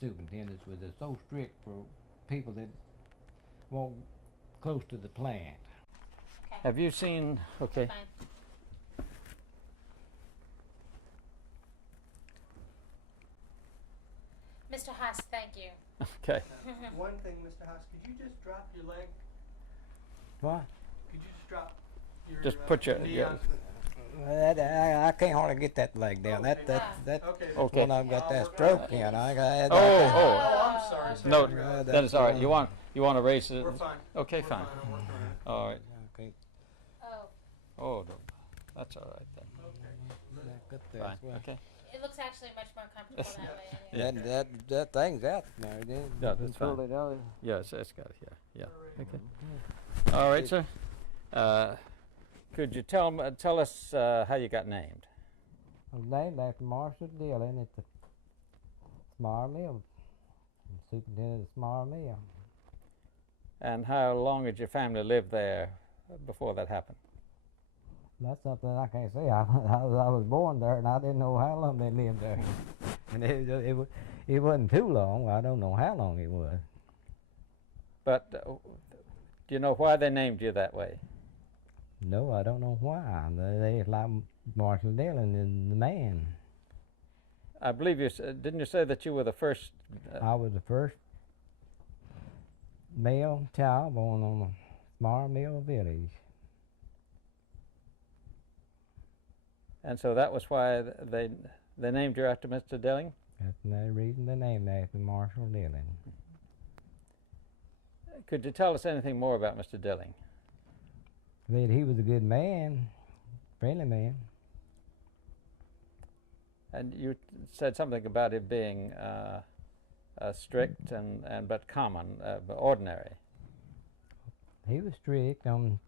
superintendents was they're so strict for people that won't close to the plant. Okay. Have you seen? Okay. Fine. Mr. Haas, thank you. Okay. One thing, Mr. Haas, could you just drop your leg? What? Could you just drop your Just put your- knee yeah. onto I can't hardly get that leg down. Okay. That's Okay. Okay. when I've got I'll that work on stroke that. in. Oh, I'm sorry. No, Sorry. that is all right. You want to raise it? We're fine. Okay, We're fine. I'm working on it. All right. Okay. Oh, Oh, no, that's all right then. Okay. Fine. Okay. it looks actually much more comfortable that way. Yeah. Anyway. That thing's out now. Yeah, that's fine. Yes, it's got it. Yeah. Okay. All right, sir. Could you tell us how you got named? I was named after Marshall Dillon at the Smar Mill. I'm superintendent of Smar Mill. And how long had your family lived there before that happened? That's something I can't say. I was born there, and I didn't know how long they lived there. And it wasn't too long. I don't know how long it was. But do you know why they named you that way? No, I don't know why. They like Marshall Dillon and the man. I believe didn't you say that you were the first? I was the first male child born on the Smar Mill village. And so that was why they named you after Mr. Dilling? That's the reason they named me after Marshall Dillon. Could you tell us anything more about Mr. Dilling? That he was a good man, friendly man. And you said something about it being strict and but common, but ordinary. He was strict on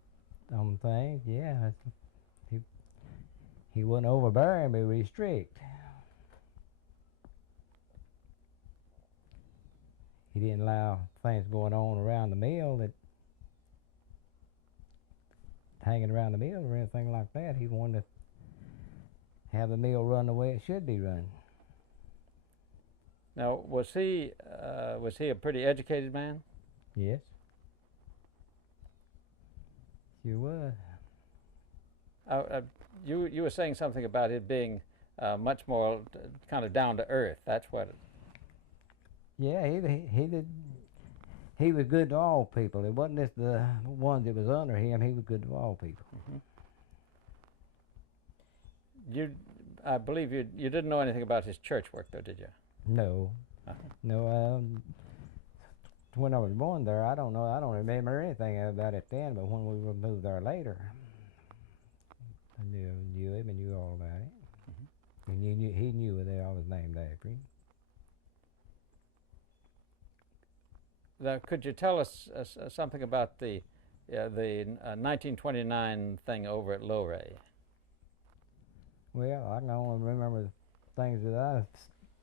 things, yeah. He wasn't overbearing, but he was strict. He didn't allow things going on around the mill that hanging around the mill or anything like that. He wanted to have the mill run the way it should be run. Now, was he a pretty educated man? Yes. Sure was. You were saying something about it being much more kind of down to earth. That's what. Yeah, he was good to all people. It wasn't just the ones that was under him. He was good to all people. Mm-hmm. I believe you didn't know anything about his church work, though, did you? No. Uh-huh. No. When I was born there, I don't know. I don't remember anything about it then. But when we moved there later, I knew him and knew all about it. Mm-hmm. And he knew what they all was named after him. Now, could you tell us something about the 1929 thing over at Lowray? Well, I can only remember the things that I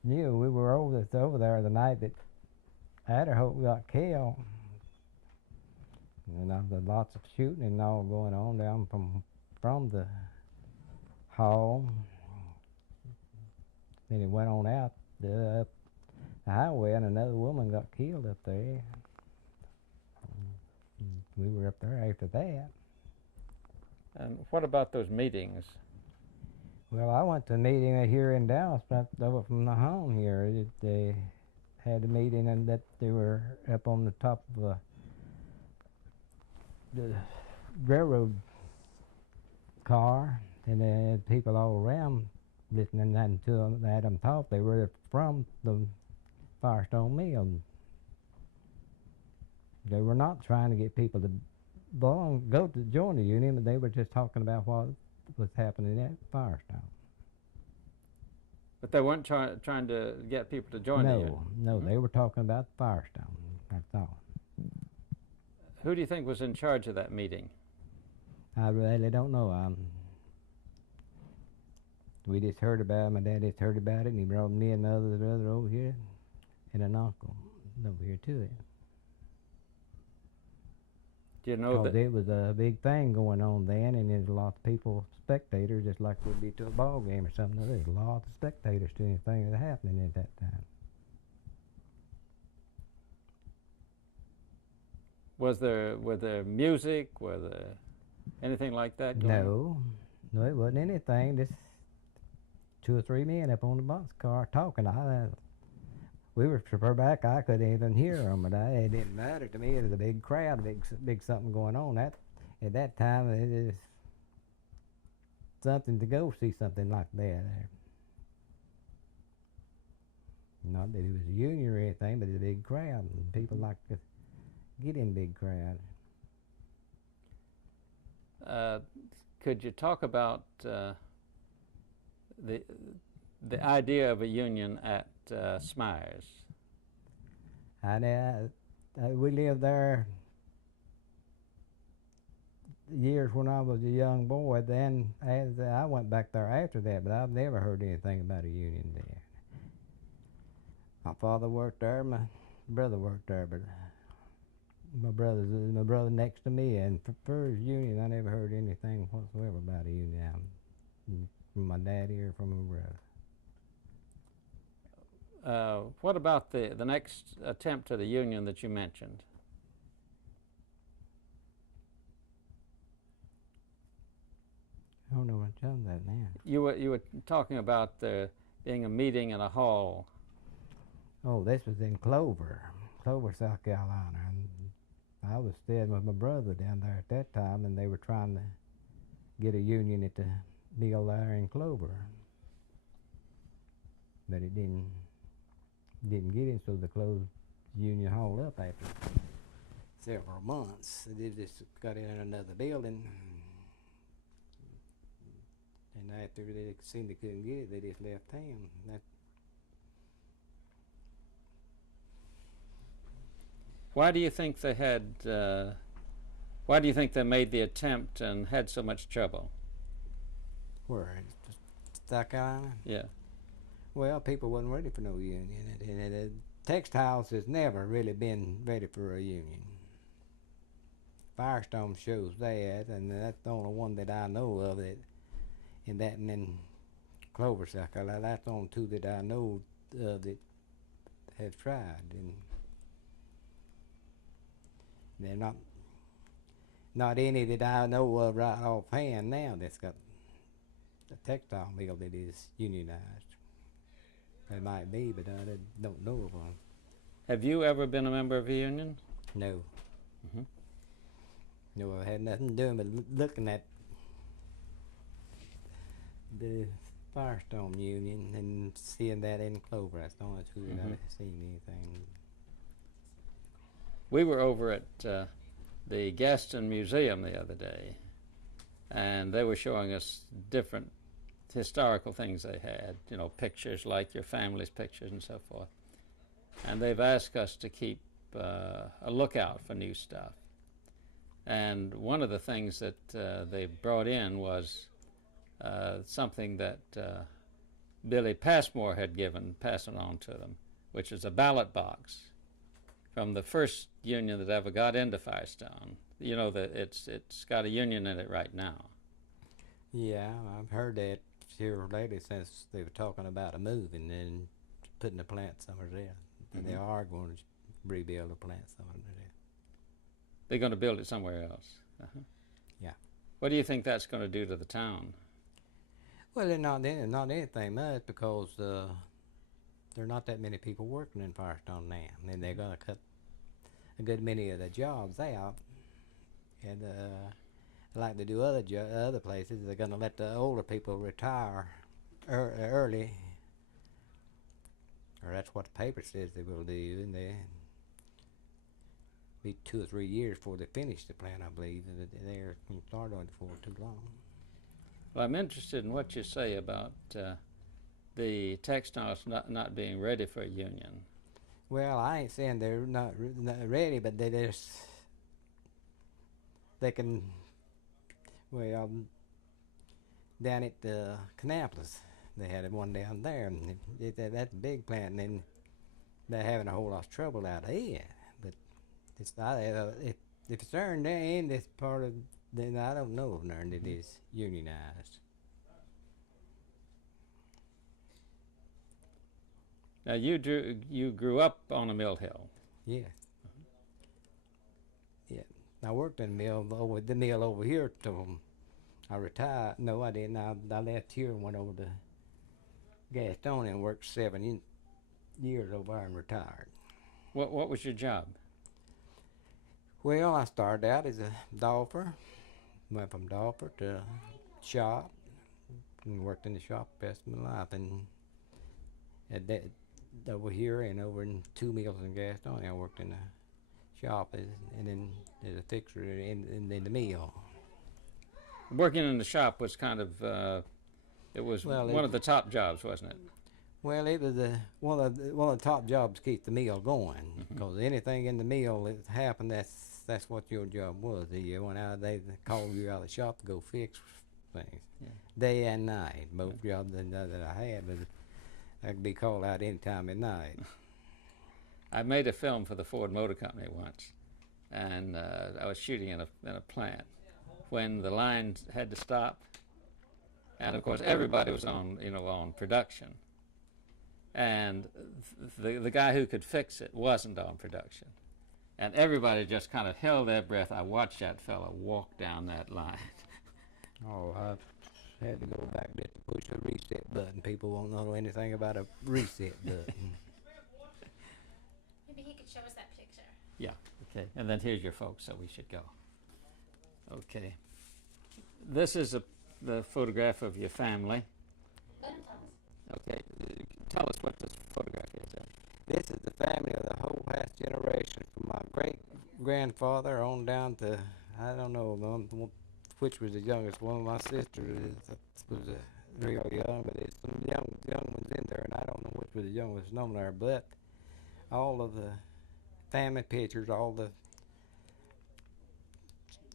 knew. We were over there the night that Adderhope got killed. And there was lots of shooting and all going on down from the hall. Then it went on out up the highway, and another woman got killed up there. We were up there after that. And what about those meetings? Well, I went to a meeting here in Dallas, not over from the home here. They had a meeting, and that they were up on the top of the railroad car, and they had people all around listening to them talk. They were from the Firestone Mill. They were not trying to get people to go to join the union, but they were just talking about what was happening at Firestone. But they weren't trying to get people to join the union? No, they were talking about Firestone, that's all. Who do you think was in charge of that meeting? I really don't know. We just heard about it. My dad just heard about it, and he brought me and my other brother over here, and an uncle over here to it. Do you know that it was a big thing going on then, and there's a lot of people, spectators, just like would be to a ball game or something. There's lots of spectators to anything that's happening at that time. Was there music? Were there anything like that going on? No, it wasn't anything. Just 2 or 3 men up on the boxcar talking. We were so far back I couldn't even hear them, but it didn't matter to me. It was a big crowd, big something going on. At that time, it is something to go see something like that. Not that it was a union or anything, but it's a big crowd, and people like to get in big crowds. Could you talk about the idea of a union at Smyers? We lived there years when I was a young boy. Then I went back there after that, but I've never heard anything about a union there. My father worked there, my brother worked there, but my brother next to me, and for his union, I never heard anything whatsoever about a union from my daddy or from my brother. What about the next attempt at a union that you mentioned? I don't know what you're talking about now. You were talking about there being a meeting in a hall. Oh, this was in Clover, South Carolina, and I was staying with my brother down there at that time, and they were trying to get a union at the deal there in Clover, but it didn't get in, so they closed Union Hall up after several months. They just got in another building, and after they seen they couldn't get it, they just left town. Why do you think they had? Why do you think they made the attempt and had so much trouble? Where? South Carolina? Yeah. Well, people wasn't ready for no union, and the textiles has never really been ready for a union. Firestone shows that, and that's the only one that I know of that. And that, and then Clover, South Carolina. That's the only two that I know of that have tried, and they're not any that I know of right offhand now that's got a textile mill that is unionized. They might be, but I don't know of one. Have you ever been a member of a union? No. Mm-hmm. No, I had nothing to do but looking at the Firestone Union and seeing that in Clover. That's the only two that I've seen anything. We were over at the Gaston Museum the other day, and they were showing us different historical things they had, you know, pictures like your family's pictures and so forth. And they've asked us to keep a lookout for new stuff. And one of the things that they brought in was something that Billy Passmore had passed on to them, which is a ballot box from the first union that ever got into Firestone. You know that it's got a union in it right now. Yeah, I've heard that here lately since they were talking about a move and then putting the plant somewhere there. And they are going to rebuild the plant somewhere there. They're going to build it somewhere else. Yeah. What do you think that's going to do to the town? Well, not anything much, because there are not that many people working in Firestone now, and they're going to cut a good many of the jobs out. And like they do other places, they're going to let the older people retire early, or that's what the paper says they will do, and they be 2 or 3 years before they finish the plant, I believe. They're going to start on it for too long. Well, I'm interested in what you say about the textiles not being ready for a union. Well, I ain't saying they're not ready, but they can, well, down at Kannapolis, they had one down there, and that's a big plant, and then they're having a whole lot of trouble out here. But it's not, if it's earned in this part of, then I don't know if it is unionized. Now you grew up on a mill hill. Yeah. I worked in the mill over here till I retired. No, I didn't. I left here and went over to Gastonia and worked 7 years over there and retired. What was your job? Well, I started out as a dolpher. Went from dolpher to shop and worked in the shop the rest of my life. And at that, over here and over in 2 mills in Gastonia, I worked in the shop and then as a fixer in the mill. Working in the shop was kind of it was one of the top jobs, wasn't it? Well, it was one of the top jobs to keep the mill going, because anything in the mill that happened, that's what your job was. You went out, they called you out of the shop to go fix things, day and night. Both jobs that I had was I could be called out any time at night. I made a film for the Ford Motor Company once, and I was shooting in a plant when the line had to stop, and of course everybody was on production. And the guy who could fix it wasn't on production. And everybody just kind of held their breath. I watched that fella walk down that line. Oh, I had to go back there to push the reset button. People won't know anything about a reset button. Maybe he could show us that picture. Yeah, okay. And then here's your folks, so we should go. Okay. This is the photograph of your family. Go ahead and tell us. Okay. Tell us what this photograph is. This is the family of the whole Haas generation, from my great-grandfather on down to, I don't know which was the youngest one. My sister was real young, but there's some young ones in there, and I don't know which was the youngest on there. But all of the family pictures, all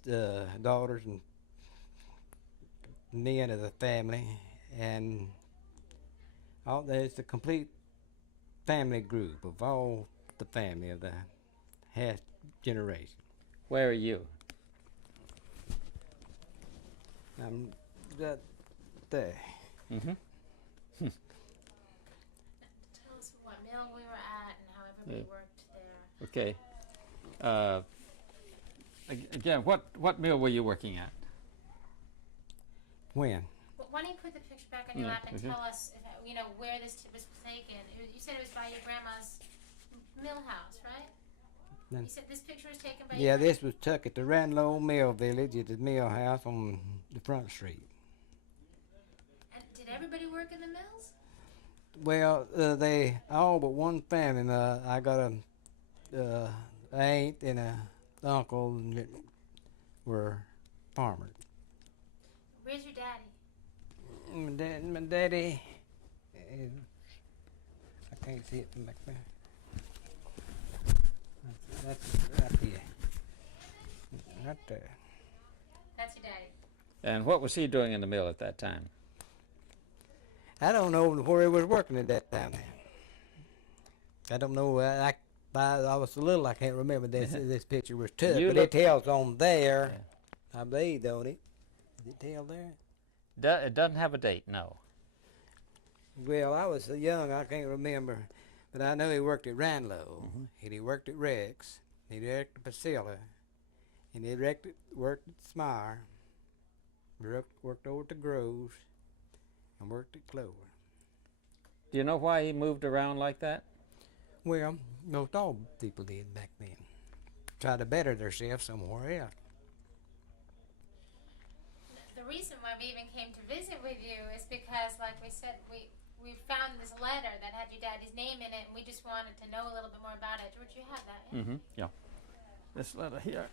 the daughters and men of the family, and there's a complete family group of all the family of the Haas generation. Where are you? I'm that there. Mm-hmm. Tell us what mill we were at and how everybody worked there. Okay. Again, what mill were you working at? When? Well, why don't you put the picture back on your Yeah, lap and okay. tell us, where this was taken? You said it was by your grandma's mill house, right? Then- You said this picture was taken by Yeah, your this was took at the Ranlow Mill Village at the mill house on the front street. And did everybody work in the mills? Well, they all but one family. I got a aunt and a uncle that were farmers. Where's your daddy? My daddy, I can't see it from back there. That's right here. Right there. That's your daddy. And what was he doing in the mill at that time? I don't know where he was working at that time. I don't know. I was so little I can't remember this picture was took, You but look- it tells on there. I believe, don't it? Does it tell there? It doesn't have a date, no. Well, I was so young I can't remember, but I know he worked at Ranlow, and he worked at Rex, and he worked at Priscilla, and he worked at Smyre, worked over to Groves, and worked at Clover. Do you know why he moved around like that? Well, most all people did back then. Try to better themselves somewhere else. The reason why we even came to visit with you is because, like we said, we found this letter that had your daddy's name in it, and we just wanted to know a little bit more about it. George, you have that, yeah? Mm-hmm. Yeah. This letter here.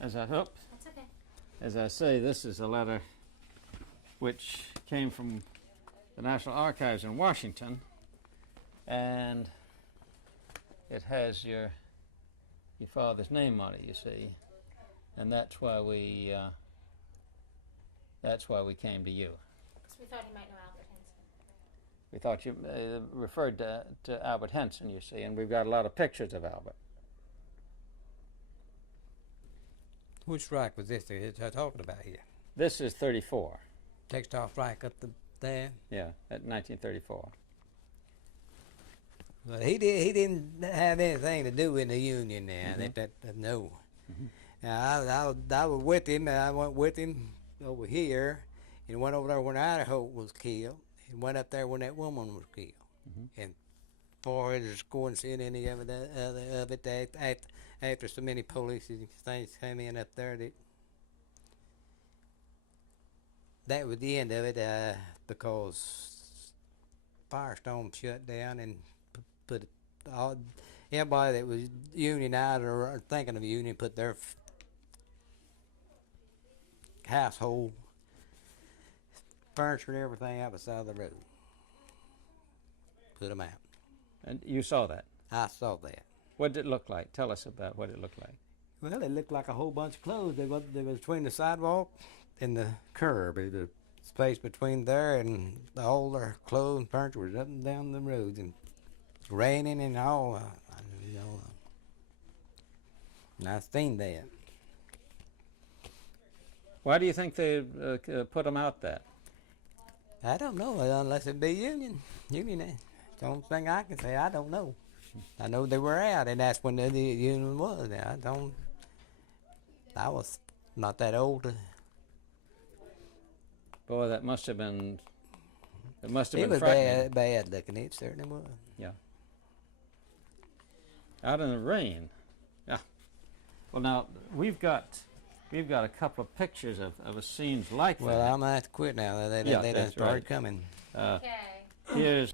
As I That's okay. As I say, this is a letter which came from the National Archives in Washington, and it has your father's name on it, you see, and that's why we came to you. Because we thought you might know Albert Henson. We thought you referred to Albert Henson, you see, and we've got a lot of pictures of Albert. Which strike was this they're talking about here? This is 34. Textile strike up there. Yeah, at 1934. But he didn't have anything to do in the Union now. No. And I was with him, and I went with him over here, and went over there when Idaho was killed, and went up there when that woman was killed. And before it was going to see any of it after so many police things came in up there that was the end of it because Firestone shut down and put all everybody that was unionized or thinking of union put their household furniture and everything out beside the road. Put them out. And you saw that. I saw that. What did it look like? Tell us about what it looked like. Well, it looked like a whole bunch of clothes. They was between the sidewalk and the curb. The space between there and all their clothes and furniture was up and down the roads and raining and all. And I seen that. Why do you think they put them out there? I don't know unless it be union. That's the only thing I can say. I don't know. I know they were out, and that's when the union was. I was not that old. Boy, that must have been. It must have It been was frightening. bad looking. It certainly was. Yeah. Out in the rain. Yeah. Well, now we've got a couple of pictures of scenes like Well, that. I'm gonna have to quit now. They Yeah, done that's started right. coming. Okay. Here's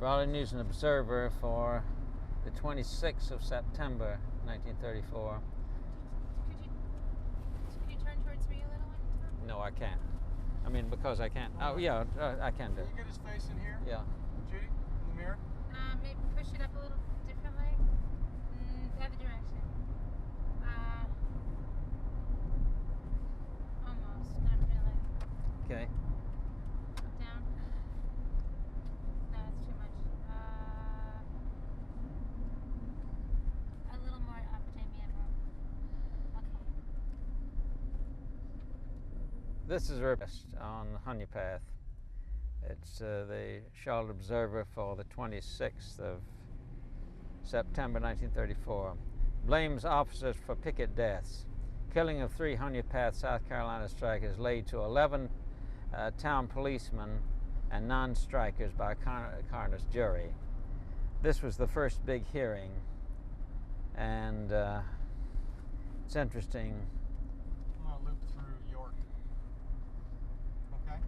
Raleigh News and Observer for the 26th of September, 1934. Could you turn towards me a little one? No, I can't. I mean, because I can't. Oh, yeah, I can do. Can you get his face in here, Yeah. Judy, in the mirror? Maybe push it up a little differently. The other direction. Almost, not really. Okay. Up, down. No, that's too much. A little more up, Jamie, and more. Okay. This is on Honeypath. It's the Charlotte Observer for the 26th of September 1934. Blames officers for picket deaths. Killing of 3 Honeypath, South Carolina strikers laid to 11 town policemen and non-strikers by a coroner's jury. This was the first big hearing, and it's interesting. I'm going to loop through York. Okay?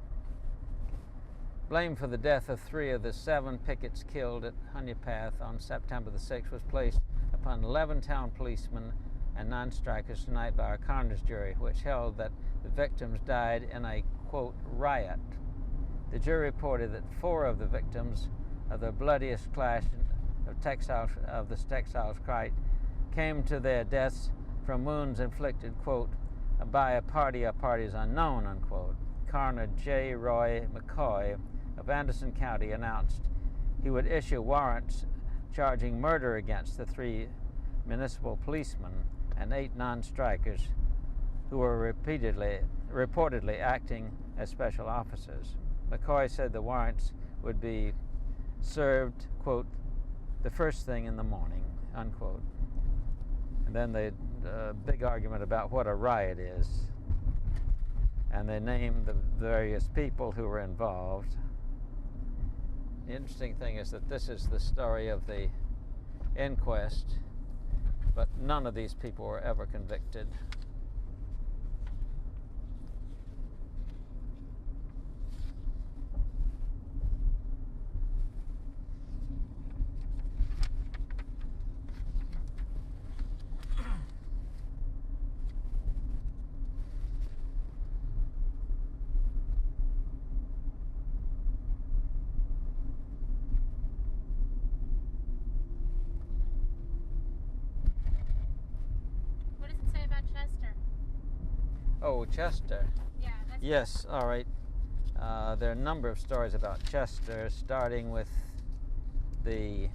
Blame for the death of 3 of the 7 pickets killed at Honeypath on September the 6th was placed upon 11 town policemen and non-strikers tonight by a coroner's jury, which held that the victims died in a, quote, riot. The jury reported that 4 of the victims of the bloodiest clash of the textile strike came to their deaths from wounds inflicted, quote, by a party or parties unknown, unquote. Coroner J. Roy McCoy of Anderson County announced he would issue warrants charging murder against the 3 municipal policemen and 8 non-strikers who were reportedly acting as special officers. McCoy said the warrants would be served, quote, the first thing in the morning, unquote. And then the big argument about what a riot is. And they named the various people who were involved. The interesting thing is that this is the story of the inquest, but none of these people were ever convicted. Oh, Chester. Yeah, that's Yes, all right. There are a number of stories about Chester, starting with the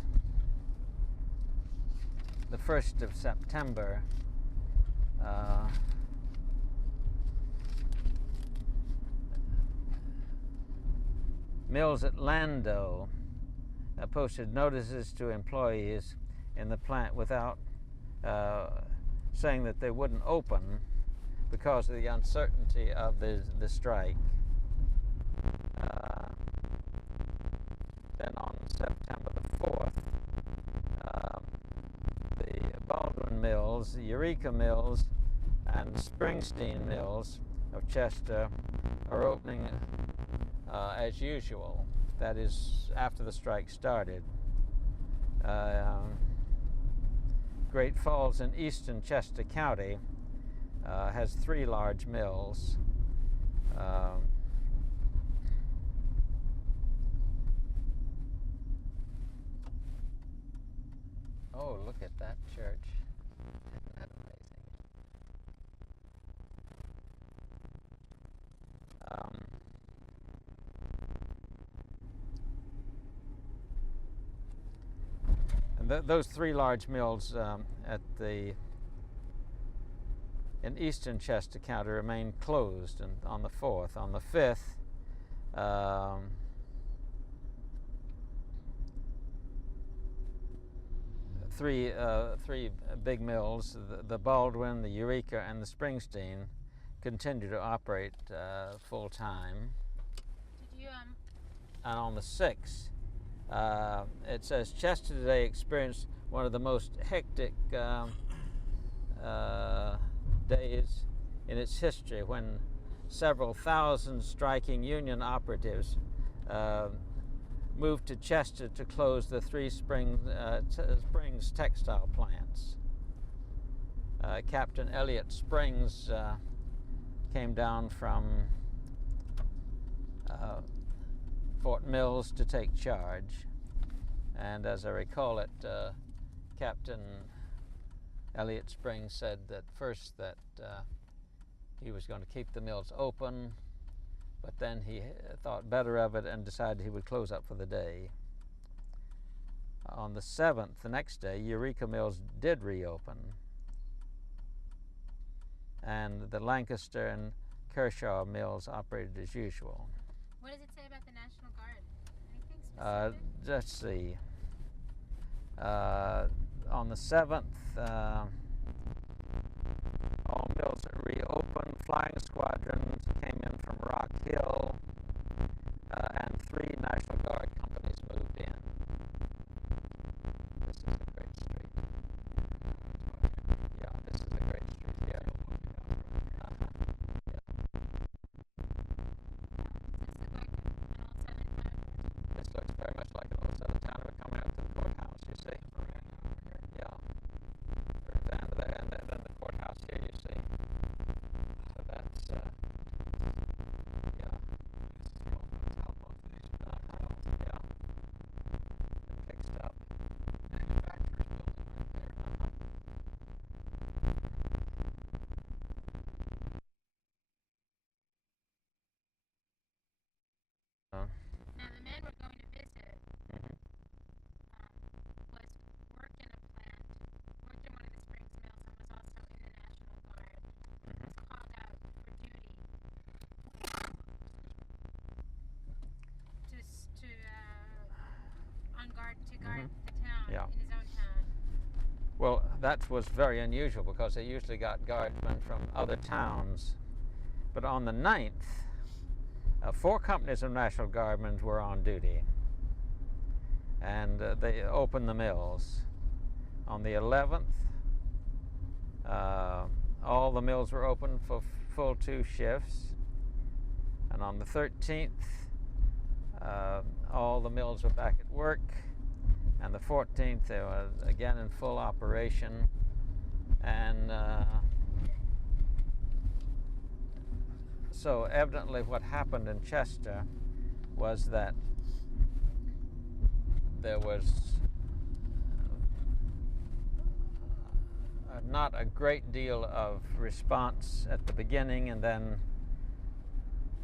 1st of September. Mills at Lando posted notices to employees in the plant without saying that they wouldn't open because of the uncertainty of the strike. Then on September the 4th, the Baldwin Mills, the Eureka Mills, and Springsteen Mills of Chester are opening as usual. That is, after the strike started. Great Falls in eastern Chester County has 3 large mills. Oh, look at that church. Isn't that amazing? And those 3 large mills in eastern Chester County remain closed on the 4th. On the 5th, three big mills, the Baldwin, the Eureka, and the Springsteen, continue to operate full time. Did you And on the 6th, it says Chester today experienced one of the most hectic days in its history, when several thousand striking union operatives moved to Chester to close the three Springs textile plants. Captain Elliott Springs came down from Fort Mills to take charge, and as I recall it, Captain Elliott Springs said that first that he was going to keep the mills open, but then he thought better of it and decided he would close up for the day. On the 7th, the next day, Eureka Mills did reopen, and the Lancaster and Kershaw mills operated as usual. What does it say about the National Guard? Anything specific? Let's see. On the 7th, all mills reopened. Flying squadrons came in from Rock Hill, and 3 National Guard companies moved in. This is a great street. Yeah, this is a great street here. Uh-huh. Yeah. This looks very much like an old southern town. We're coming up to the courthouse, you see. Yeah. And then the courthouse here, you see. So that's, yeah. Yeah. It fixed up. Manufacturer's building right there. Now, the man we're going to visit worked in a plant, worked in one of the Springs mills, and was also in the National Guard. Was called out for duty to guard the town Yeah. in his own town. Well, that was very unusual because they usually got guardsmen from other towns. But on the 9th, 4 companies of National Guardsmen were on duty, and they opened the mills. On the 11th, all the mills were open for full 2 shifts, and on the 13th, all the mills were back at work, and the 14th they were again in full operation, and so evidently what happened in Chester was that there was not a great deal of response at the beginning, and then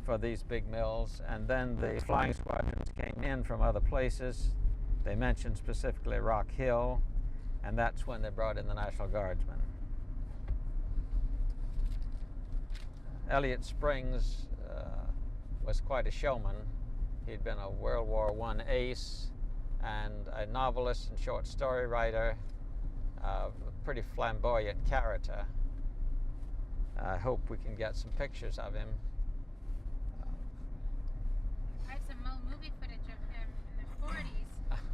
for these big mills, and then the flying squadrons came in from other places. They mentioned specifically Rock Hill, and that's when they brought in the National Guardsmen. Elliott Springs was quite a showman. He'd been a World War I ace and a novelist and short story writer, a pretty flamboyant character. I hope we can get some pictures of him. I have some movie footage of him in the 40s.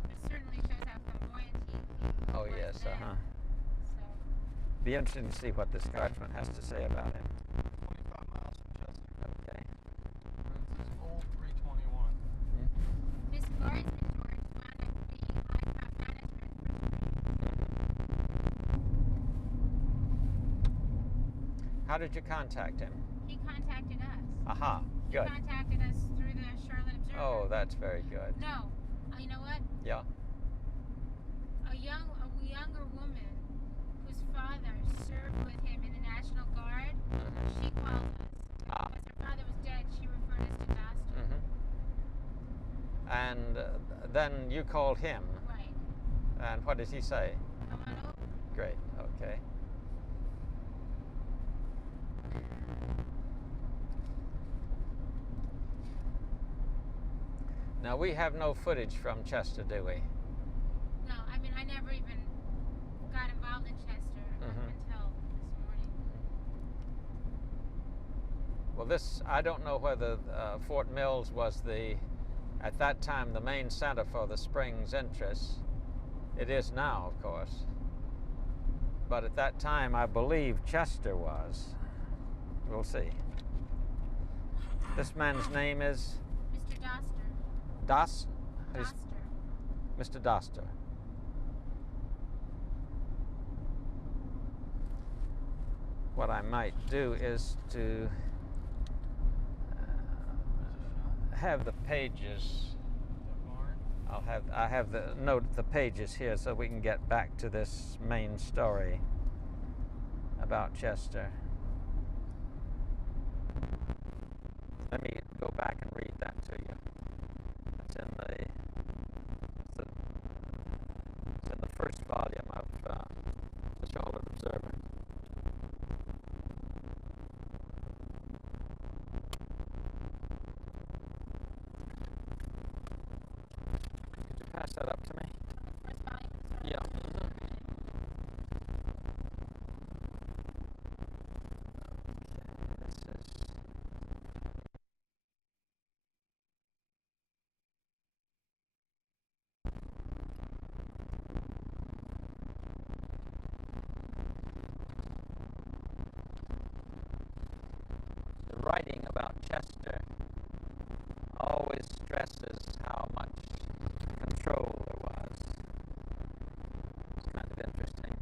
It certainly shows how flamboyant he Oh was yes, then. So, Be interesting to see what this guardsman has to say about him. 25 miles from Chester. Okay. This is old 321. this guardsman, George, wound up being high top management for Springs. How did you contact him? He contacted us. Aha, He good. contacted us through the Charlotte Observer. Oh, that's very good. No, you know what? Yeah. A younger woman whose father served with him in the National Guard. She called us Ah. because her father was dead. She referred us to Doster. And then you called him, Right. and what did he say? Come on over. Great, okay. Now, we have no footage from Chester, do we? No, I mean I never even got involved in Chester until this morning. Well, this, I don't know whether Fort Mills was at that time, the main center for the Springs interests. It is now, of course. But at that time, I believe Chester was. We'll see. This man's name is Mr. Doster. He's- Doster. Mr. Doster. What I might do is to have the pages. I have the pages here so we can get back to this main story about Chester. Let me go back and read that to you. It's in the first volume of the Charlotte Observer. Could you pass that up to me? First volume of the Yeah. story. This is. The writing about Chester always stresses how much control there was. It's kind of interesting.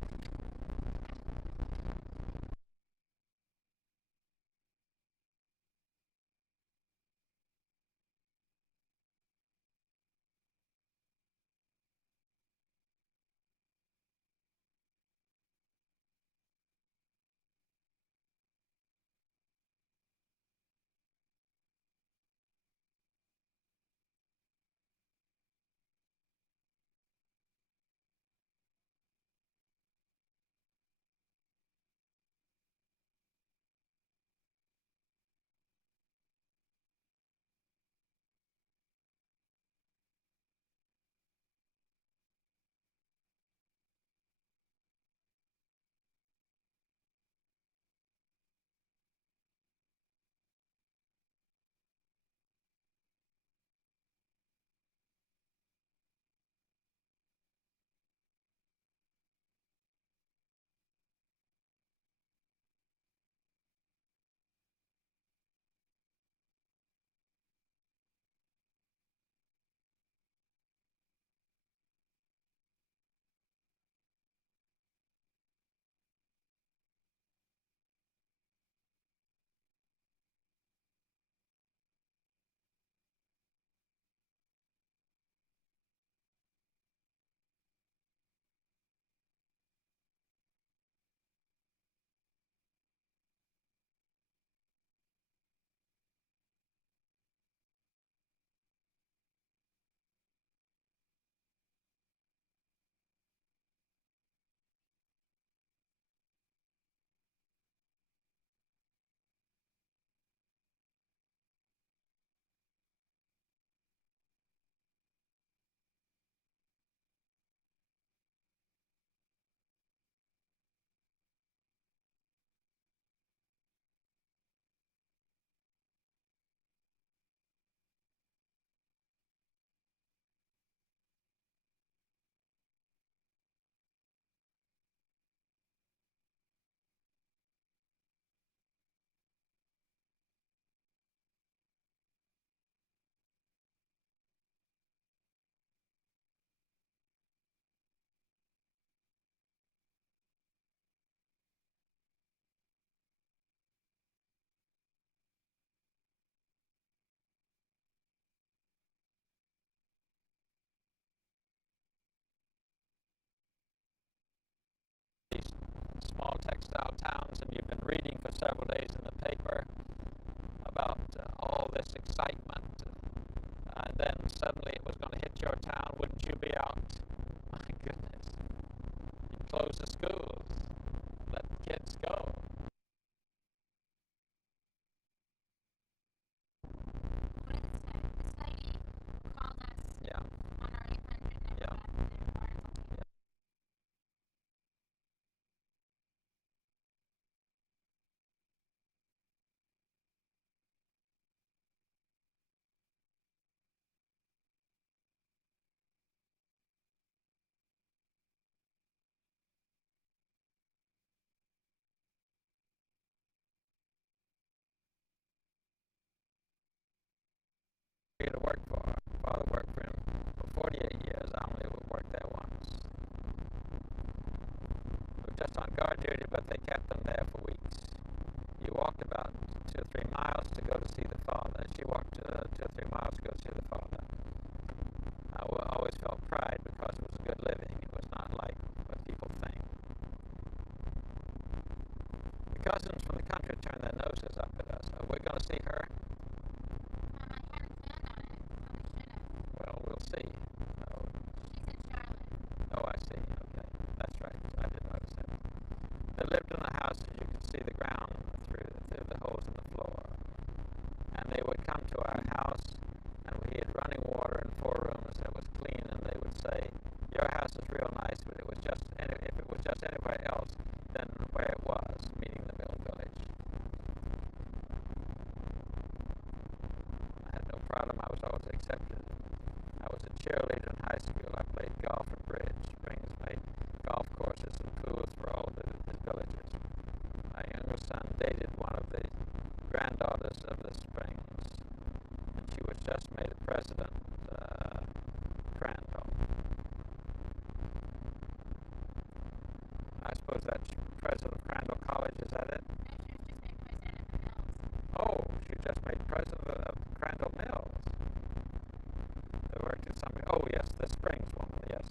These small textile towns, and you've been reading for several days in the paper about all this excitement, and then suddenly it was going to hit your town. Wouldn't you be out? My goodness. You close the schools, let the kids go. What did it say? This lady called us Yeah. on our 800 number. Yeah. Their article. To work for. Father worked for him just on guard duty, but they kept them there for weeks. You walked about 2 or 3 miles to go to see the father. She walked 2 or 3 miles to go see the father. I always felt pride because it was good living. It was not like what people think. The cousins from the country turned their noses up at us. Are we going to see her? I hadn't planned on it. Probably should have. Well, we'll see. Oh, She's in Charlotte. oh, I see. Okay, that's right. I did notice that. They lived in a house that you could see the ground through the holes in the floor. And they would come to our house, and we had running water in 4 rooms that was clean, and they would say, "Your house is real nice, but it was just if it was just anywhere else than where it was," meaning the mill village. I had no problem. I was always accepted. I was a cheerleader in high school. I played golf at Bridge. Springs made golf courses and pools for all of the villages. My younger son dated one of the granddaughters of the Springs, and she was just made a president, Crandall. I suppose that's president of Crandall College, is that it? No, she was just made president of the Mills. Oh, she just made president of Crandall Mills. They worked at something. Oh, yes, the Springs woman, yes.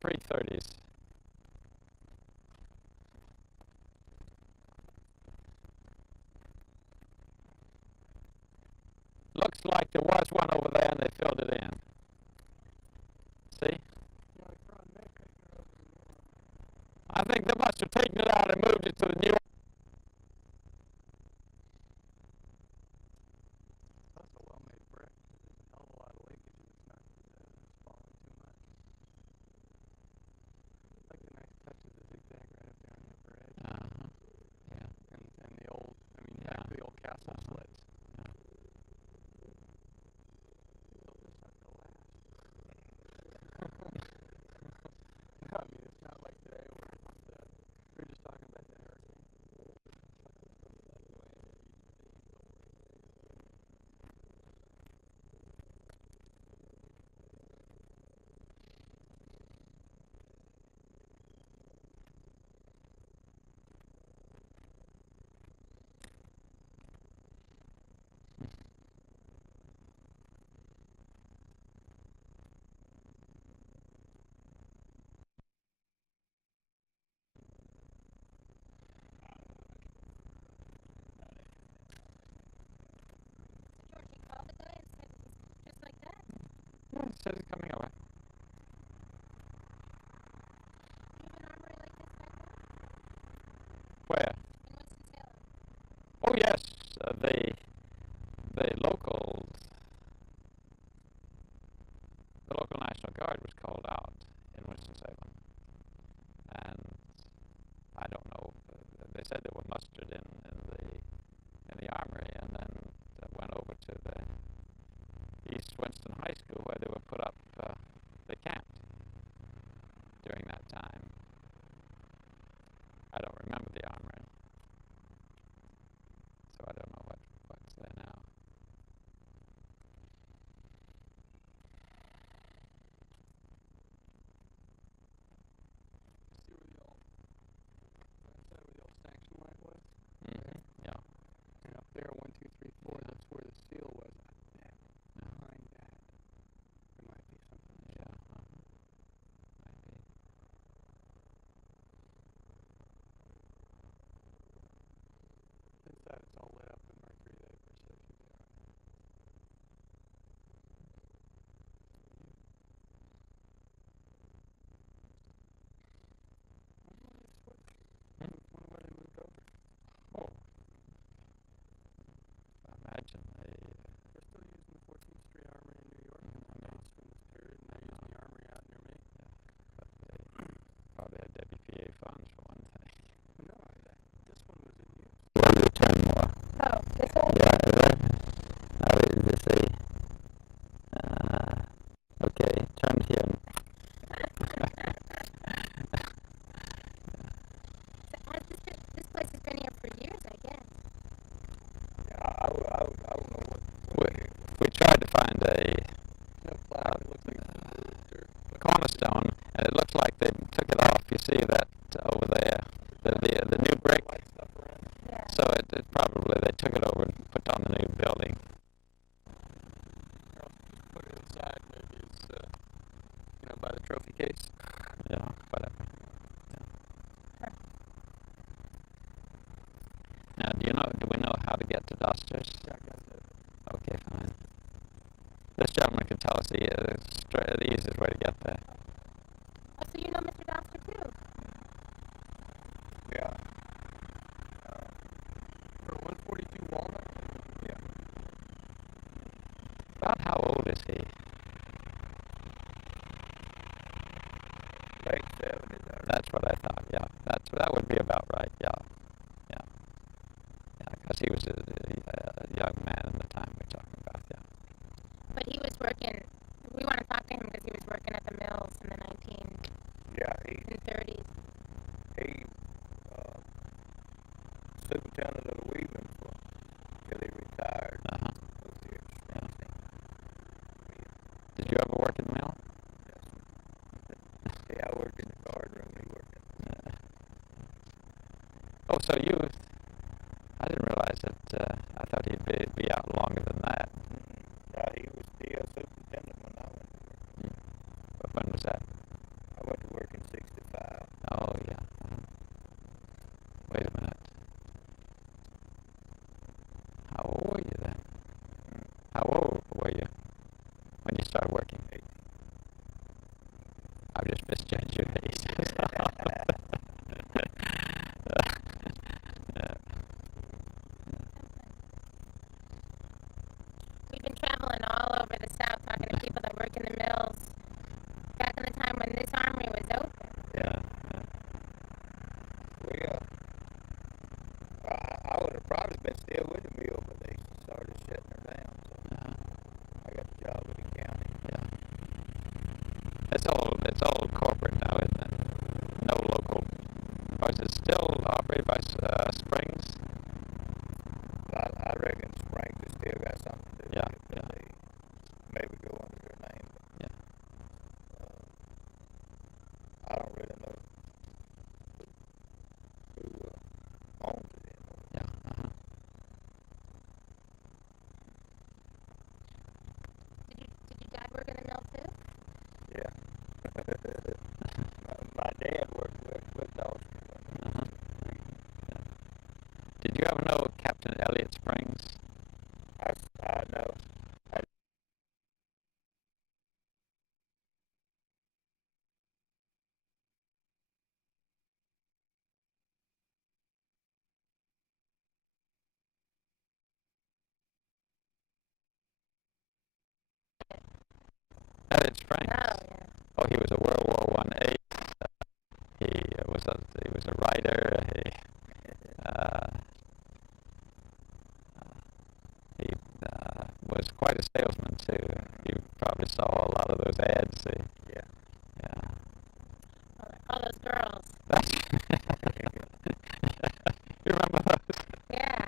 pre-30s. Looks like there was one over there and they filled it in. See? I think they must have taken it out and moved it to the new. That's a well-made brick. There's a hell of a lot of leakage and it's not falling too much. Like the nice touch of the zigzag right up there on the upper edge. Yeah. And the old, I mean, Yeah. back to the old castle slits. Yeah. Hope this not the last. No, I mean, it's not like today where we were just talking about the hurricane. George, you called the guy and said it's just like that? Yeah, it says it's coming away. Do you have an armory like this back home? Where? In Winston-Salem? Oh yes, the local National Guard was called out in Winston-Salem, and I don't know. They said they were mustered in the armory, and then they went over to the East Winston High School where they were put up. They camped during that time. I don't remember the armory, so I don't know what's there now. See where the old, right side where the old sanction line was? Yeah. And up there, 1, 2, 3, 4, that's where the seal was. Behind that, there might be something. Yeah. Might be. Inside it's all lit up with mercury, they precision there. Wonder where they moved over. Oh, I imagine They're still using the 14th Street Armory in New York in the dates from this period, and they're using the armory out near me. but they probably had WPA funds for one thing. No, this one was in use. Well, you turn more. Oh, this whole Yeah, is that? How did you see? Okay, turn here. this place has been here for years, I guess. Yeah, I don't know what We tried to find a no plaque. It looks like it's been moved or cornerstone, and it looks like they took it off. You see that over there, the new brick. light stuff around. Yeah. So it probably they took it over and put on the new building. Or else just put it inside. Maybe it's by the trophy case. Yeah, whatever. Yeah. Now, do we know how to get to Doster's? Yeah, I got that. Okay, fine. This gentleman could tell us the easiest way to get there. Oh, so you know Mr. Doster too? Yeah. For 142 Walnut? Yeah. About how old is he? Late 70s. That's what I thought. Yeah, that would be about right. Yeah, because he was a young man in the time we're talking about. Yeah. But he was working, we want to talk to him because he was working at the mills in the 1930s. He superintendent of the weaving till he retired. Uh-huh. Yeah. Did you ever work in the mill? Yeah, I worked in the guard room. He worked in. Oh, so I didn't realize that. I thought he'd be out longer than that. Yeah, he was still superintendent when I went to work. But when was that? start working? I've just misjudged your age. We've been traveling all over the South talking to people that work in the mills back in the time when this armory was open. Yeah. We, I would have probably been still with the mill, but they started shutting her down. So I got the job with the county. Yeah. It's all corporate now, isn't it? No local. Or is it still operated by Springs? I reckon Springs has still got something to do Yeah, with it. But yeah. they maybe go under their name. But, Yeah. I don't really know who owns it anymore. Yeah. Did your dad work in the mill too? Yeah. My dad worked with Doster. Did you ever know Captain Elliott Springs? I know. Elliott Springs. Oh, yeah. Oh, he was a World War One ace. He was a writer. He was quite a salesman too. You probably saw a lot of those ads. Yeah. Yeah. All those girls. You remember those? Yeah.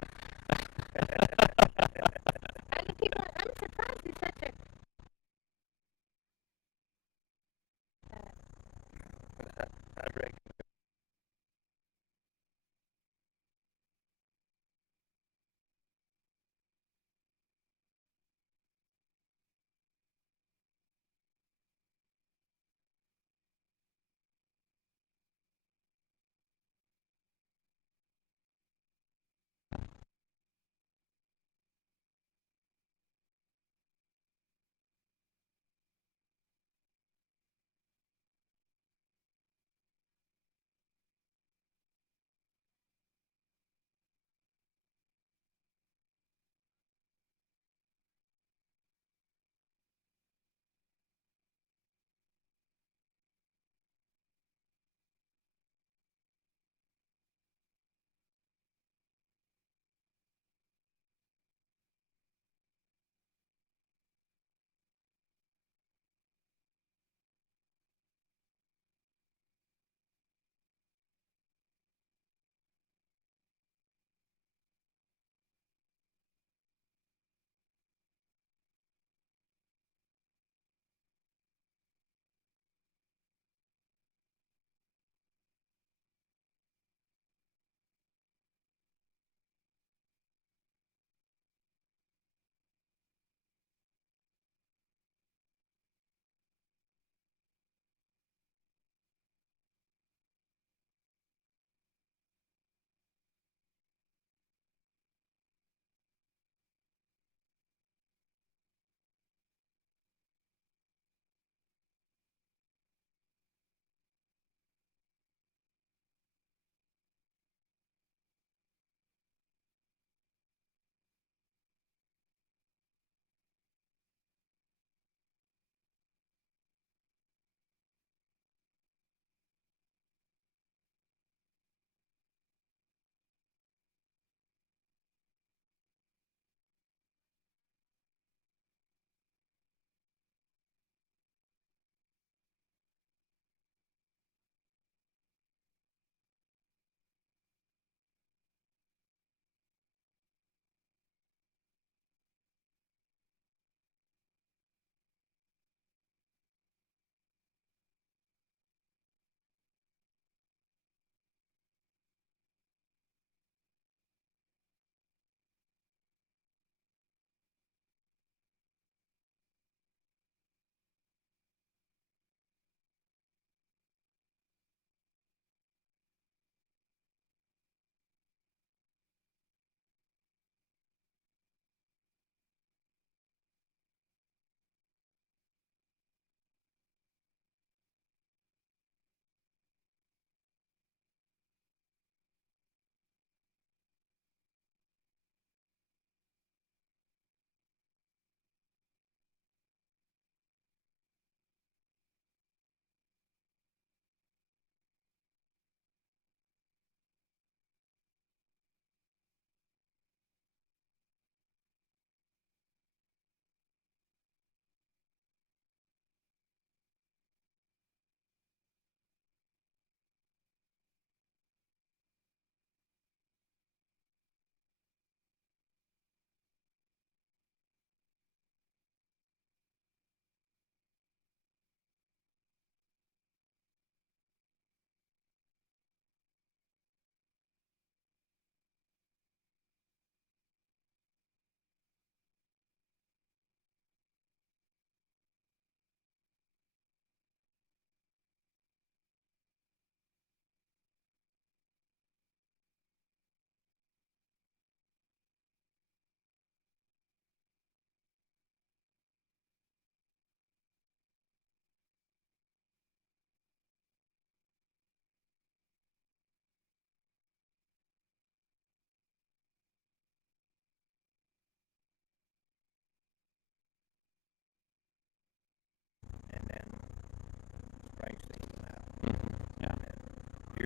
I'm surprised he's such a I reckon.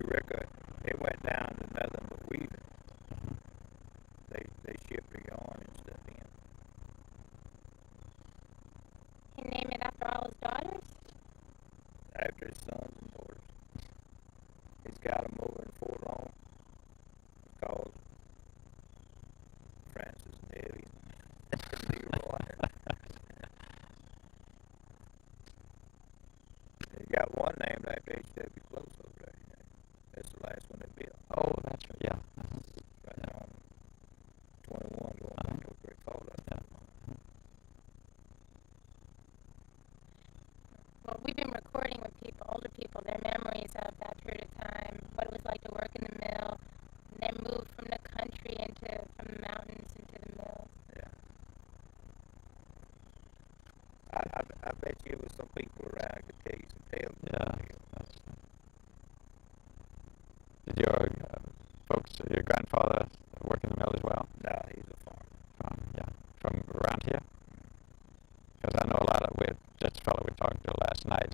record, it went down to nothing but weaving. They shipped the yarn and stuff in. He named it after all his daughters? After his sons and daughters. He's got them over in Fort Long. It's called Francis Nelly and Leroy. He got one named after H.W. Close over there. That's the last one they built. Oh, that's right. Yeah. Right now, 21 going back to Great Falls. Well, we've been recording with people, older people, their memories of that period of time, what it was like to work in the mill, and then move from the country from the mountains into the mill. Yeah. I bet you there was some people around could tell you some tales. Yeah. Did your folks, your grandfather, work in the mill as well? No, he's a farmer. From around here? Because I know a lot of, just a fellow we talked to last night,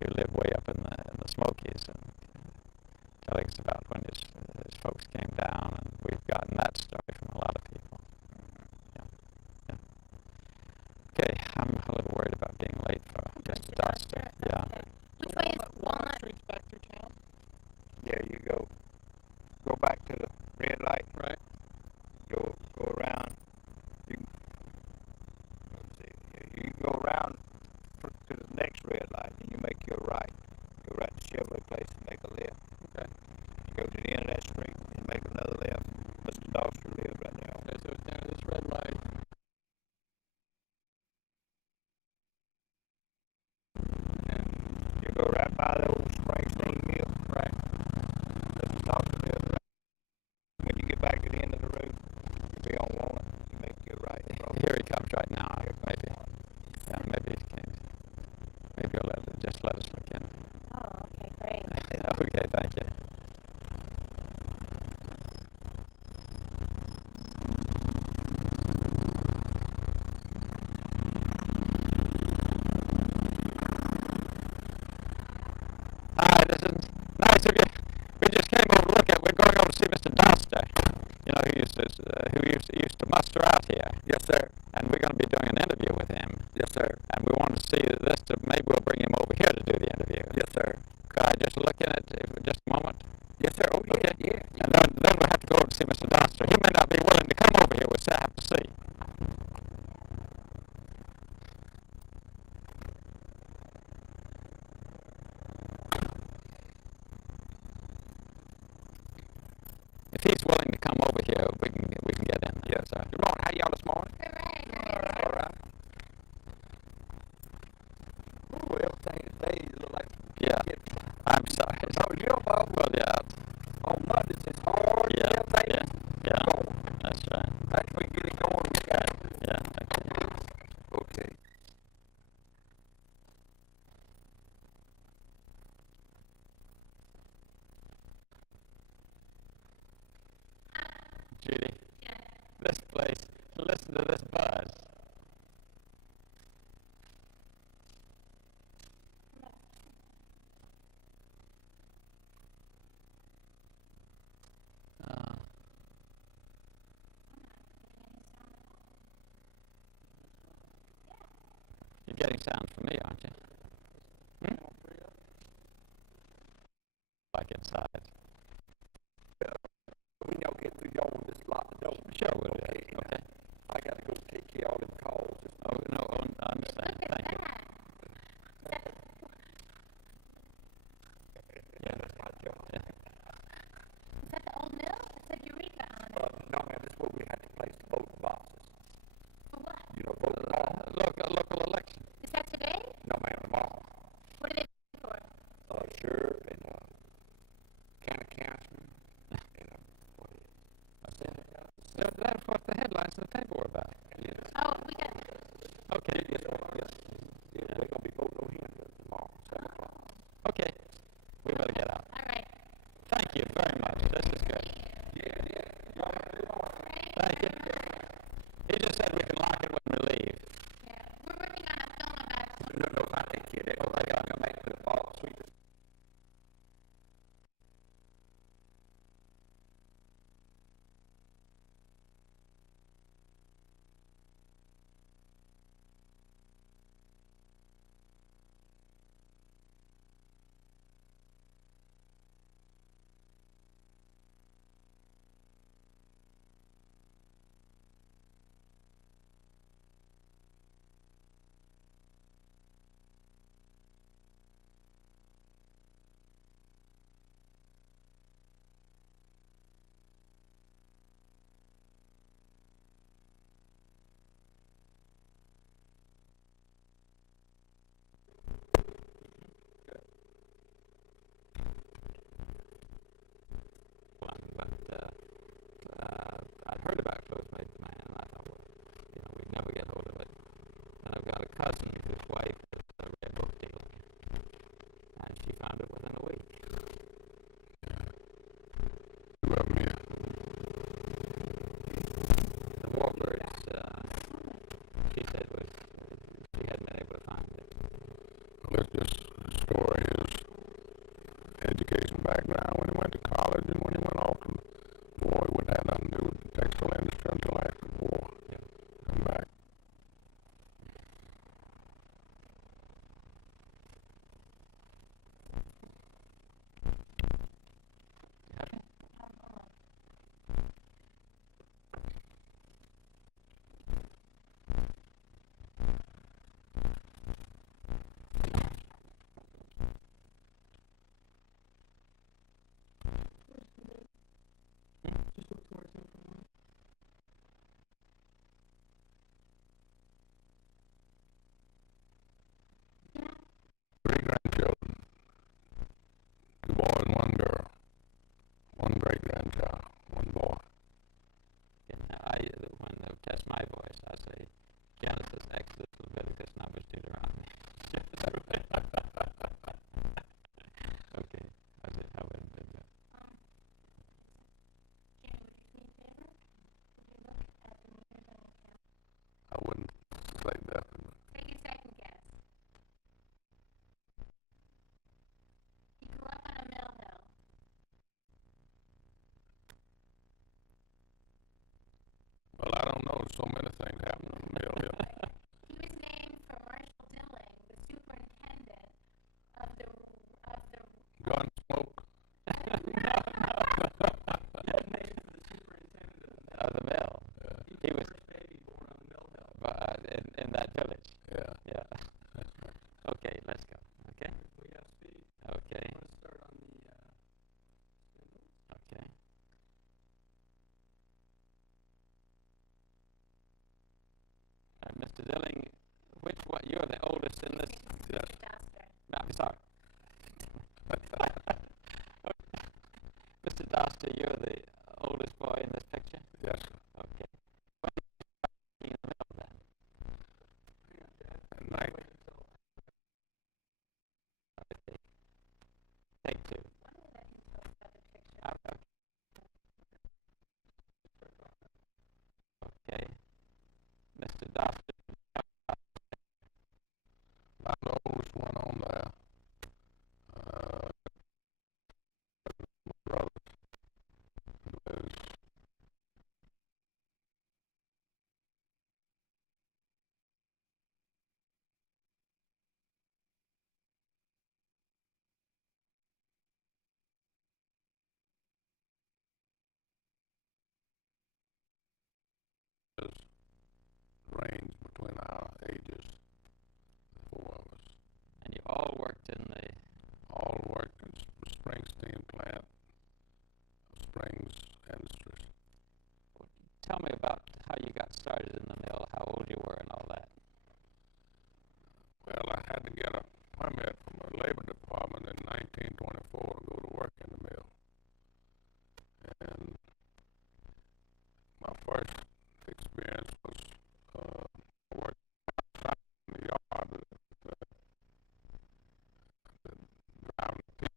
he lived way up in the Smokies, and telling us about when his folks came down, and we've gotten that story from a lot of people. Yeah. Okay, I'm a little worried about being late for Mr. Doster. Yeah. Okay. Which way is Walnut? Street's back through town. Yeah, you go back to the red light. Right. Go around. Let's see. You can go around to the next red light, and you make your right. Go right to Chevrolet Place and make a left. Okay. You go to the end of that street and make another left. Mr. Doster lives right there. Okay, so it's down to this red light. You go right by the old Springsteen mill. Right. Mr. Doster lives right. When you get back to the end of the road, you'll be on Walnut. You make your right. Here he comes right now. Maybe. Yeah, maybe he came. Maybe you'll just let us look in. Oh, okay, great. Okay, thank you. Hi, this is nice of you. We just came over to look at. We're going over to see Mr. Doster. You know, who used to muster out here. Yes, sir. And we're going to be doing an interview with him. Yes, sir. And we want to see this. Maybe we'll bring him over here to do the interview. Yes, sir. Could I just look in it for just a moment? Yes, sir. Oh, yeah, Okay. yeah. And then we'll have to go over to see Mr. Doster. He may not be willing to come over here. We'll have to see. If he's willing to come over here, we can get in. Yes, sir. Ron, how y'all this morning? All right. Ooh, everything today look like Yeah. I'm sorry. No, your fault. Well, yeah. On Mondays it's hard. Yeah. Everything Yeah. going. That's right. That's when you get it going. We got it. Yeah. Okay. Okay. Judy. This place. Listen to this buzz. You're getting sounds from me, aren't you? Like inside. When y'all get through, y'all want to just lock the door. Sure, we'll do Okay. that. Okay. I got to go take care of all them calls. Oh, no, I understand. Look at Thank you. that. Yeah, that's my job. Yeah. Is that the old mill? It said Eureka on it. No, man, that's where we had to place the voting boxes. For what? You know, voting boxes. Local election. Is that today? No, man, tomorrow. What are they for? Sheriff and county councilman. And what is it? I said it. That's what the headlines in the paper were about. Oh, we got. Okay. Yes, sir. Yes. Yeah, we're going to be voting on him tomorrow, 7 o'clock. Okay. We better get out. All right. Thank you very much. This is good. Thank you. He just said we can lock it when we leave. Yeah. We're working on a film about. No, I take care of that. I got to make the ball sweet. background when he went to college and when he went off to war. He wouldn't have nothing to do with the textile industry until after the war. Come back. Three grandchildren. 2 boys and 1 girl. 1 great grandchild, 1 boy. When they test my voice, I say Genesis, Exodus, Leviticus, Numbers, Deuteronomy. Okay, I said, how would it do? Jane, would you do me a favor? Would you look at the meters on your account? I wouldn't say definitely. Take a second guess. He grew up on a mill hill. Well, I don't know. There's so many things happen in the mill. Yeah. He was named for Marshall Dilling, the superintendent of the Gun smoke. Of the mill. Yeah. He was Baby born on the mill hill. in that village. Yeah. Yeah. Okay, let's go. Okay. We have speed. Okay. I'm going to start on the spindles. Okay. Mr. Dilling, which one? You're the oldest in this. Yes. Doster. No, I'm sorry. Mr. Doster, you're the oldest boy in this picture? Yes. Okay. In the middle then. And night. Take 2. Okay. Mr. Doster. I'm the oldest one on there. My brother was range between our ages, the 4 of us. And you all worked in the. All worked in Springsteen plant, Springs Industries. Tell me about how you got started in the mill, how old you were, and all that. Well, I had to get a permit from the Labor Department in 1924 to go to work in the mill. And my first experience was working outside in the yard, driving the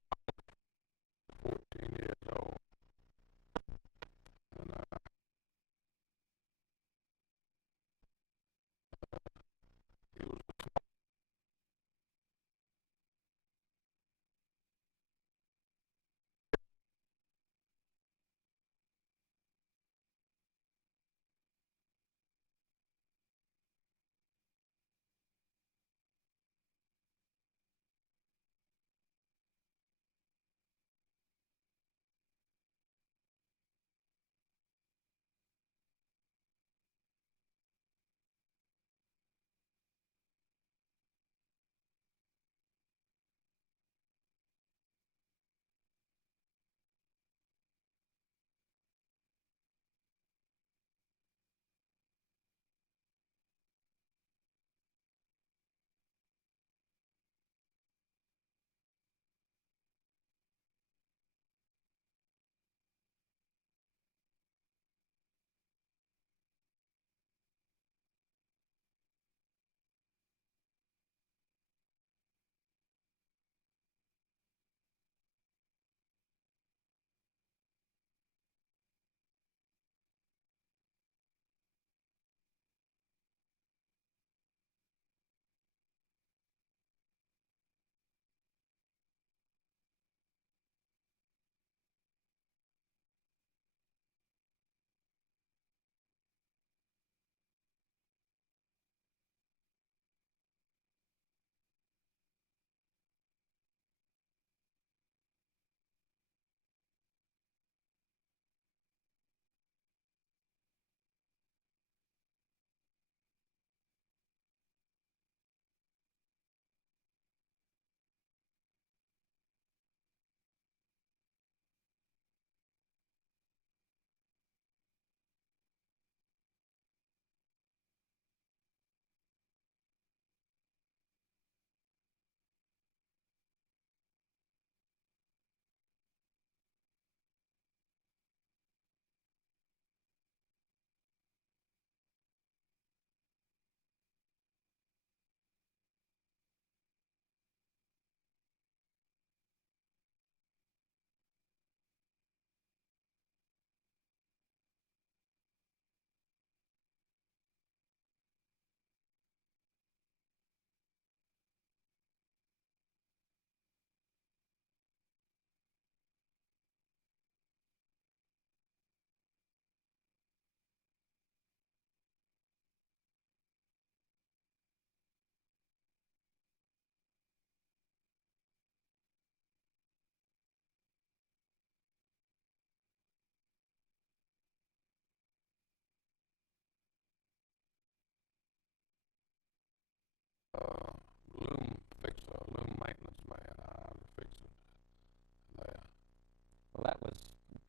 Well, that was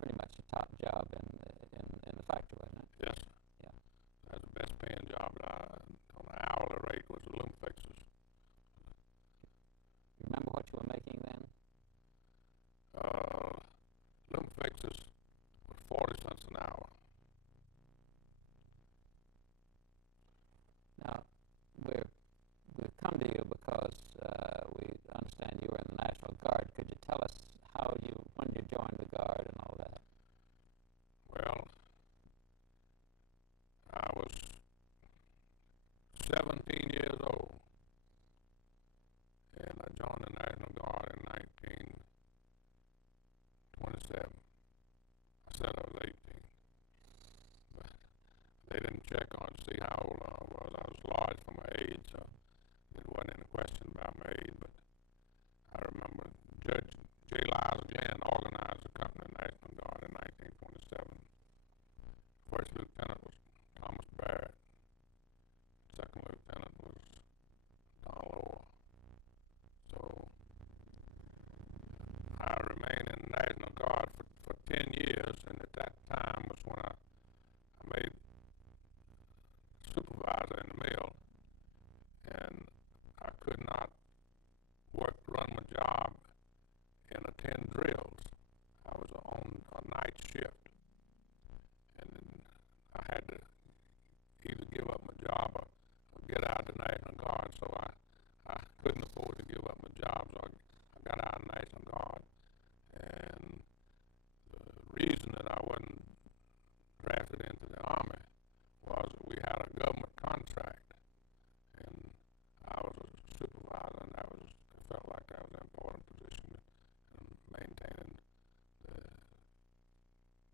pretty much the top job in the factory, wasn't it? Yes. Yeah. That's the best paying job that on an hourly rate was loom fixers. You remember what you were making then? Loom fixers was 40 cents an hour. Now, we've come to you because we understand you were in the National Guard. Could you tell us when you joined the Guard and all that? Well, I was 17 years old, and I joined the National Guard in 1927. I said I was 18, but they didn't check on to see how old I was. I was large for my age, so there wasn't any question about my age, but I remember Judge J. Lyles Glenn organized the company National Guard in 1927. First lieutenant was Thomas Barrett. Second lieutenant was Donald Orr. So I remained in the National Guard for 10 years, and at that time was when I made supervisor in the mill, and I could not run my job and attend drills. I was on a night shift, and then I had to either give up my job or get out of the National Guard. So I couldn't afford to give up my job, so I got out of the National Guard. And the reason that I wasn't drafted into the Army was that we had a government contract, and I was a supervisor, and I felt like that was an important position in maintaining the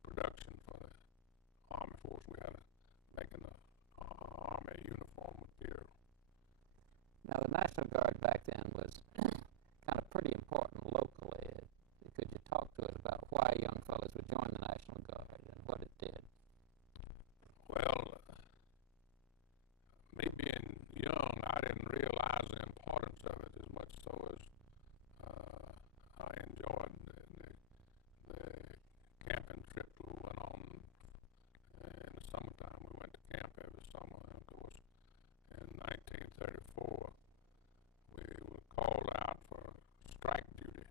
production for the Army force. We had to make an Army uniform material. Now, the National Guard back then was kind of pretty important locally. Could you talk to us about why young fellows would join the National Guard and what it did? Well, me being young, I didn't realize the importance of it as much so as I enjoyed the camping trips we went on. In the summertime, we went to camp every summer. And of course, in 1934, we were called out for strike duty.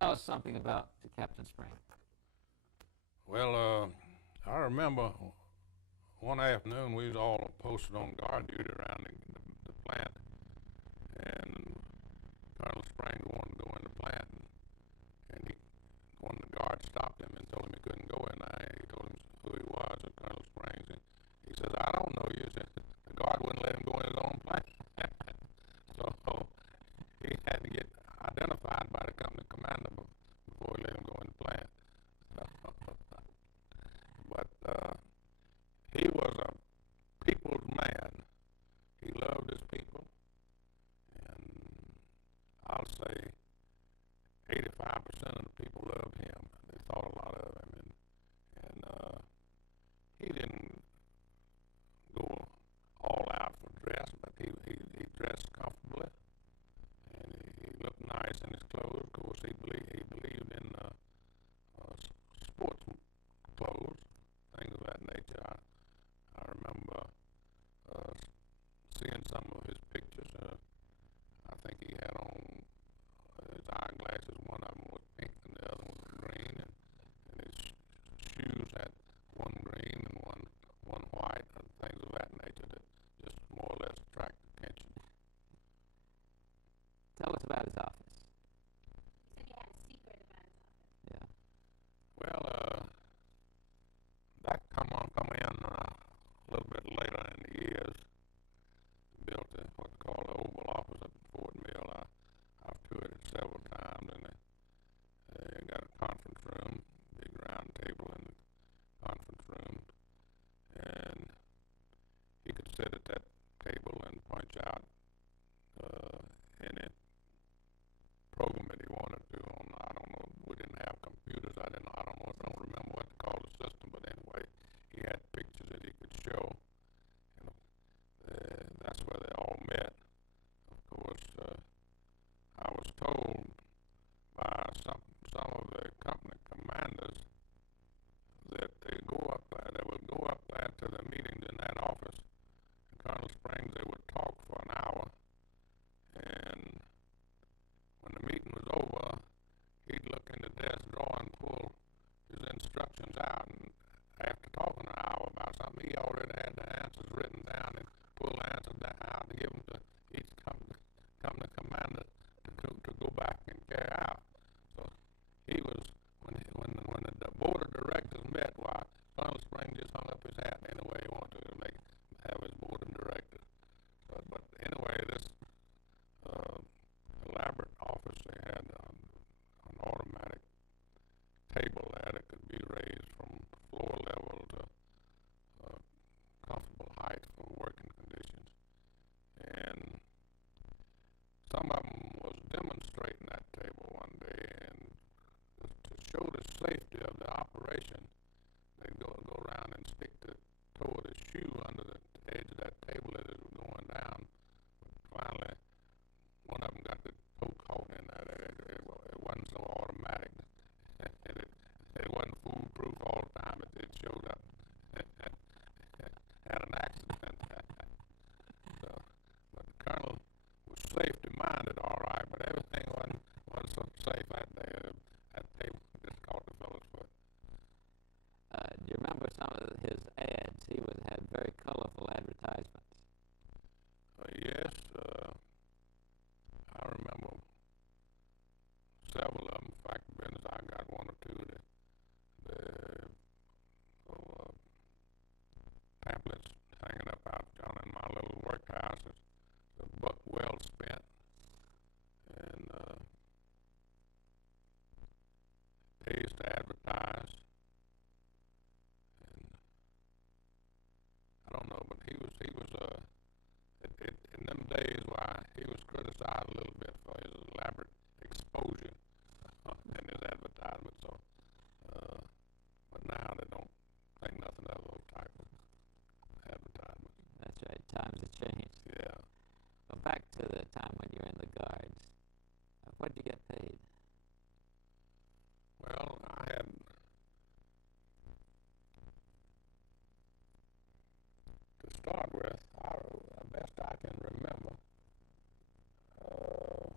Tell us something about the Captain Spring. Well, I remember one afternoon we was all posted on guard duty around the plant, and Colonel Springs wanted to go in the plant, and one of the guards stopped him and told him he couldn't go in there. He told him who he was, and Colonel Springs, and he says, "I don't know you." He said, the guard wouldn't let him go in his own plant. So he had to get identified by the company commander before he let him go in the plant. But he was a people's man. He loved his people, and I'll say 85% of the people loved him. They thought a lot of him, and he didn't go all out for dress, but he dressed comfortably, and he looked nice in his clothes. Of course, he believed in sports clothes, things of that nature. I remember seeing some of his pictures. I think he had on his eyeglasses. One of them was pink and the other was green, and his shoes had one green and one white, and things of that nature that just more or less attract attention. Tell us about his office. He said he had a secret about his office. Yeah. Well, that come in a little bit later in the years. Built what they call the Oval Office up at Fort Mill. I've toured it several times, and they got a conference room, big round table in the conference room, and he could sit at that table and punch out any program that he wanted to on. I don't know. We didn't have computers. I don't remember what they called the system, but anyway, he had pictures that he could show. That's where they all met. Of course, I was told by some of the company commanders that they would go up there to the meetings in that office. In Colonel Springs, they would talk for an hour, and when the meeting was over, he'd look in the desk drawer and pull his instructions out, and after talking an hour about something, he already had the answers written down and pull the answers out and give them to each company commander to go back and carry out. So he was, when the board of directors met, why Colonel Springs just hung up his hat anyway he wanted to have his board of directors. But anyway, this elaborate office, they had an automatic table there that could be raised from floor level to comfortable height for working conditions. And some of them was demonstrating that table one day, and to show the safety of the operation, they'd go around and stick the toe of the shoe under the edge of that table as it was going down. But finally, one of them got the toe caught in there. It wasn't so automatic. It wasn't foolproof all the time. It showed up. Had an accident. So, but the colonel was safety-minded, all right, but everything wasn't so safe that day. That table just caught the fellow's foot. Do you remember some of his ads? He had very colorful advertisements. Yes, I remember several of them. In fact, I got one or two that pamphlets hanging up out down in my little workhouse. It's a buck well spent, and pays to advertise. And I don't know, but he was in them days why he was criticized a little bit for his elaborate exposure in his advertisement. So, but now they don't think nothing of those type of advertisements. That's right. Times have changed. Yeah. Well, back to the time when you were in the Guards. What did you get paid? Well, I had to start with, the best I can remember, was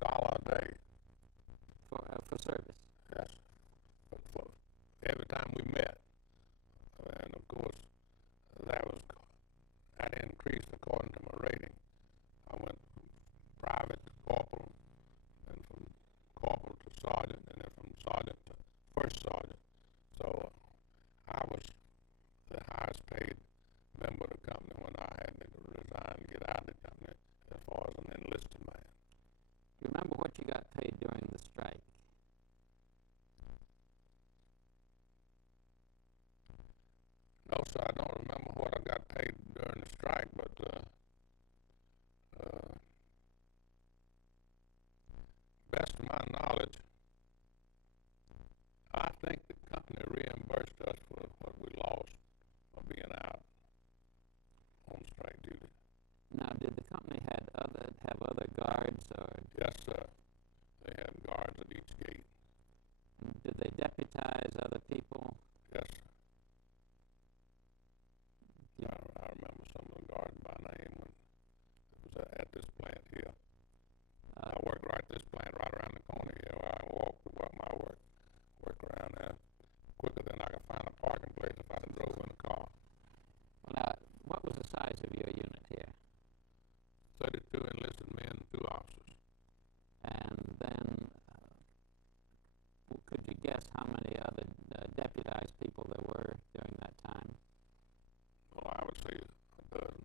$1 a day. for service. Yes. But every time we met, and of course, that increased according to my rating. I went from private to corporal, and from corporal to sergeant, and then from sergeant to first sergeant. So I was the highest paid member of the company when I had to resign and get out of the company as far as an enlisted man. Do you remember what you got paid during the strike? No, sir, I don't remember what I got paid during the strike, but best of my knowledge, I think the company reimbursed us for what we lost for being out on strike duty. Now, did the company have other guards, or Yes, sir. They had guards at each gate. did they deputize other people? Yes, sir. I remember some of the guards by name when it was at this plant here. I worked right this plant right around the corner here where I walked to work around there quicker than I could find a parking place if I drove in a car. Well, now, what was the size of your unit here? 32 enlisted men, 2 officers. And then, could you guess how many other deputized people there were during that time? Well, I would say a dozen.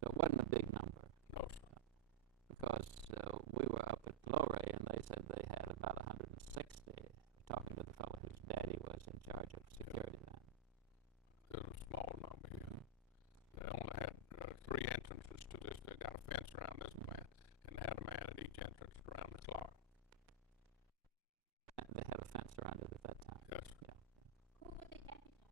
So it wasn't a big number, No, sir. because we were up at Lorray, and they said they had about 160, talking to the fellow whose daddy was in charge of security then. It was a small number here. They only had 3 entrances to this. They got a fence around this plant, and they had a man at each entrance around the clock. And they had a fence around it at that time. Yes. Yeah. Who were they deputized?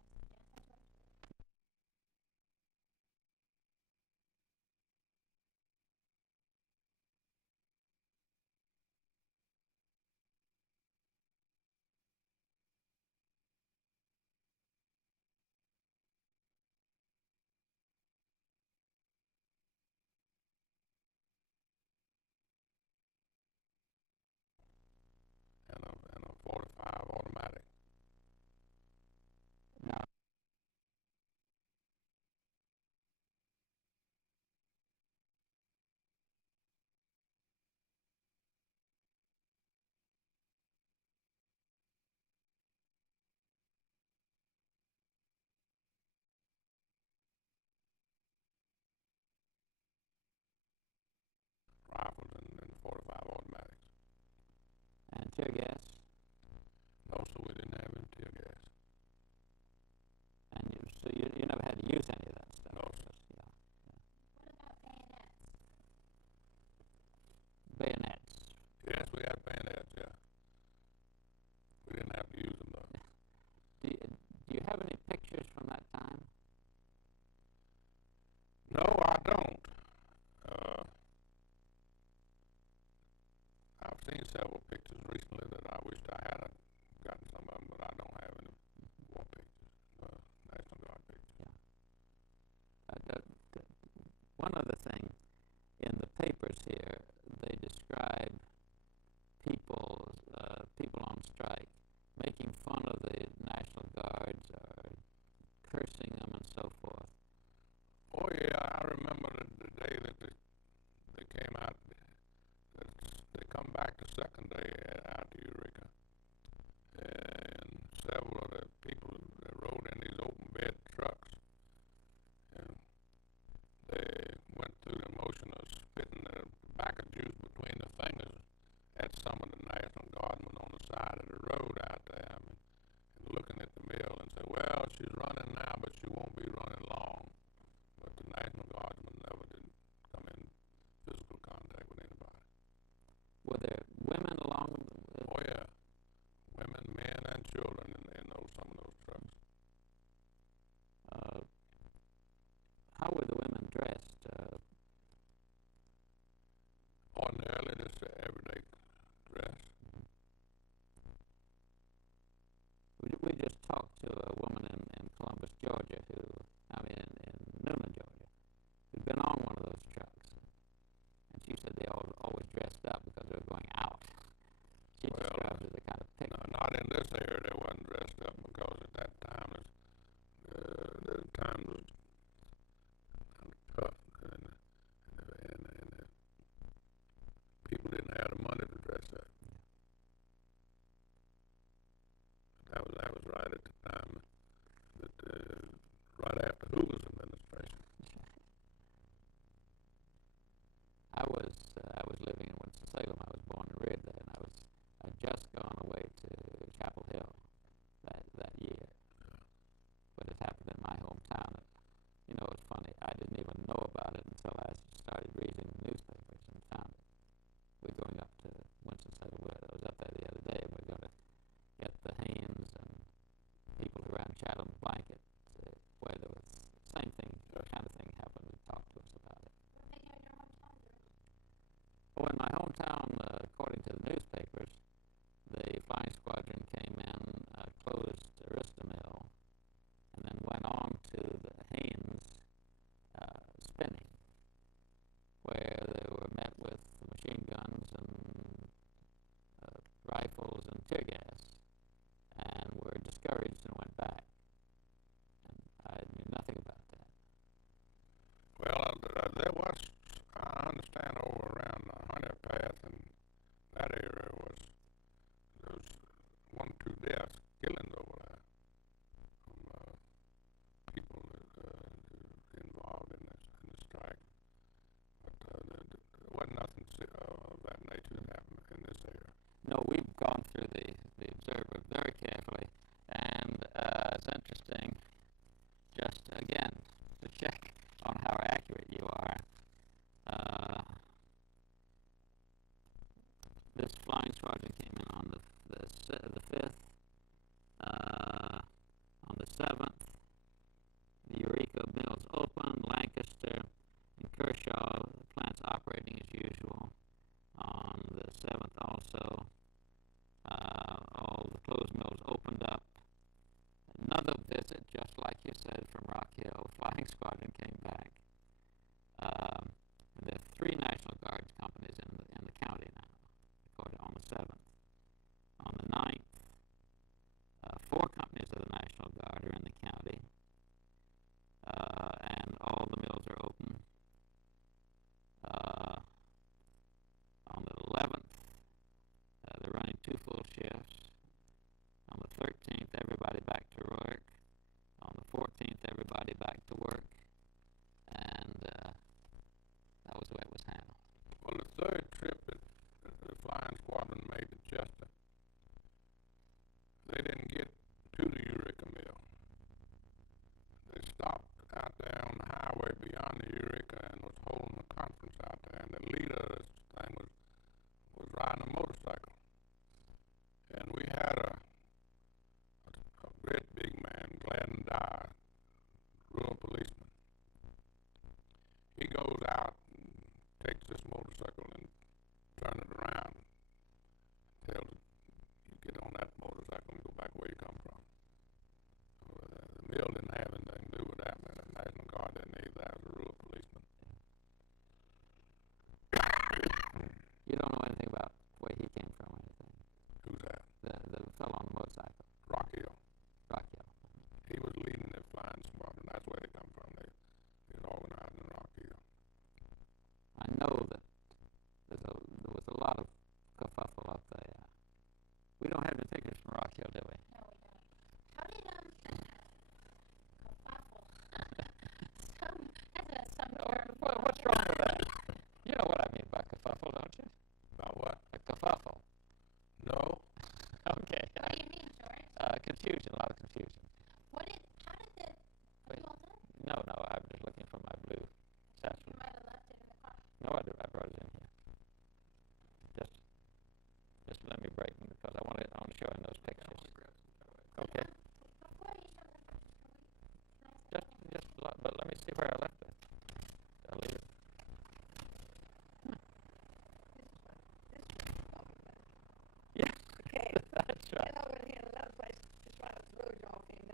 And a 45 automatic. Now, Rifles and 45 automatics. and tear gas, No, so we didn't have any tear gas. and so you never had to use any of that stuff. No, sir. Yeah. What about bayonets? Bayonets. Yes, we had bayonets, yeah. We didn't have to use them, though. Do you have any pictures from that time? No, I don't. I've seen several pictures recently that I wished I had gotten some of them, but I don't have any war pictures, National Guard pictures. One other thing, in the papers here, they describe people on strike making fun of the National Guards or cursing them and so forth. Oh, yeah, I remember the day that they came out. They come back the second day out to Eureka, and several of the people that rode in these open bed trucks, and they went through the motion of spitting the tobacco juice between the fingers at some of the National Guardsmen on the side of the road out there, and looking at the mill and say, well, she's running now, but she won't be running long. But the National Guardsmen never did come in physical contact with anybody. Were there women along with Oh, yeah. Women, men, and children in some of those trucks. how were the women dressed? Ordinarily, just everyday dress. We just talked to a woman in Columbus, Georgia, in Newnan, Georgia, who'd been on one of those trucks. And she said they always dressed up because they were going I was living in Winston-Salem. I was born and reared there, and I'd just gone away to Chapel Hill that year. But it happened in my hometown. You know, it's funny. I didn't even know about it until I started reading the newspapers and found it. We're going up to Winston-Salem. I was up there the other day, and we're going to get the Haynes and people who ran Chatham Blanket, where there was the same thing, kind of thing happened. They talked to us about it. Well, in my hometown, according to the newspapers, the flying squadron came in, closed Arista Mill, and then went on to the Haynes spinning, where they were met with machine guns and rifles and tear gas, and were discouraged and went back. And I knew nothing about that. Well, there was, I understand, over around Honey Path and that area there was 1 or 2 deaths, killings over there from people involved in the strike. But there wasn't nothing of that nature that happened in this area. No, we've gone through the Observer very carefully, and it's interesting, just again, to check on how accurate you are. This flying squadron came in on the 5th. On the 7th, the Eureka mills open, Lancaster and Kershaw plants operating as usual. On the 7th also, all the closed mills opened up. Another visit, just like you said, from Rock Hill. Flying squadron came back. And there are 3 National Guards companies in the county now, according on the 7th. On the 9th, 4 companies of the National Guard are in the county, and all the mills are open. On the 11th, they're running 2 full shifts. On the 13th, everybody back to work. On the 14th, everybody back to work. And that was the way it was handled. Well, the 3rd trip that the flying squadron made to Chester, they didn't get to the Eureka Mill. They stopped out there on the highway beyond the Eureka and was holding a conference out there. And the leader of this thing was riding a motorcycle. And we had a great big man, Gladden Dyer, rural policeman. He goes out and takes this motorcycle and turns it around. Tells it, you get on that motorcycle and go back where you come from. So, the mill didn't have anything to do with that, man. The National Guard didn't either. That was a rural policeman. You don't know anything about where he came from or anything? Who's that? The fellow on the motorcycle. Rock Hill. Rock Hill. He was leading the flying squadron. That's where they come from. They was organized in Rock Hill. I know that there was a lot of kerfuffle up there. We don't have the pictures from Rock Hill, do we? No, we don't. How did that's some term. What's wrong with that? You know what I mean by kerfuffle, don't you? About what? A kerfuffle. No. Okay. What do you mean, George? Confusion, a lot of confusion. How did the, are you all done? No, I'm just looking for my blue You satchel. might have left it in the car. No, I brought it in here. Just let me break them because I want to show him those pictures. Okay. Before you show the pictures, But let me see where I left it. I'll leave it. Yeah. Okay. That's right. And over here, another place, just right up the road, y'all came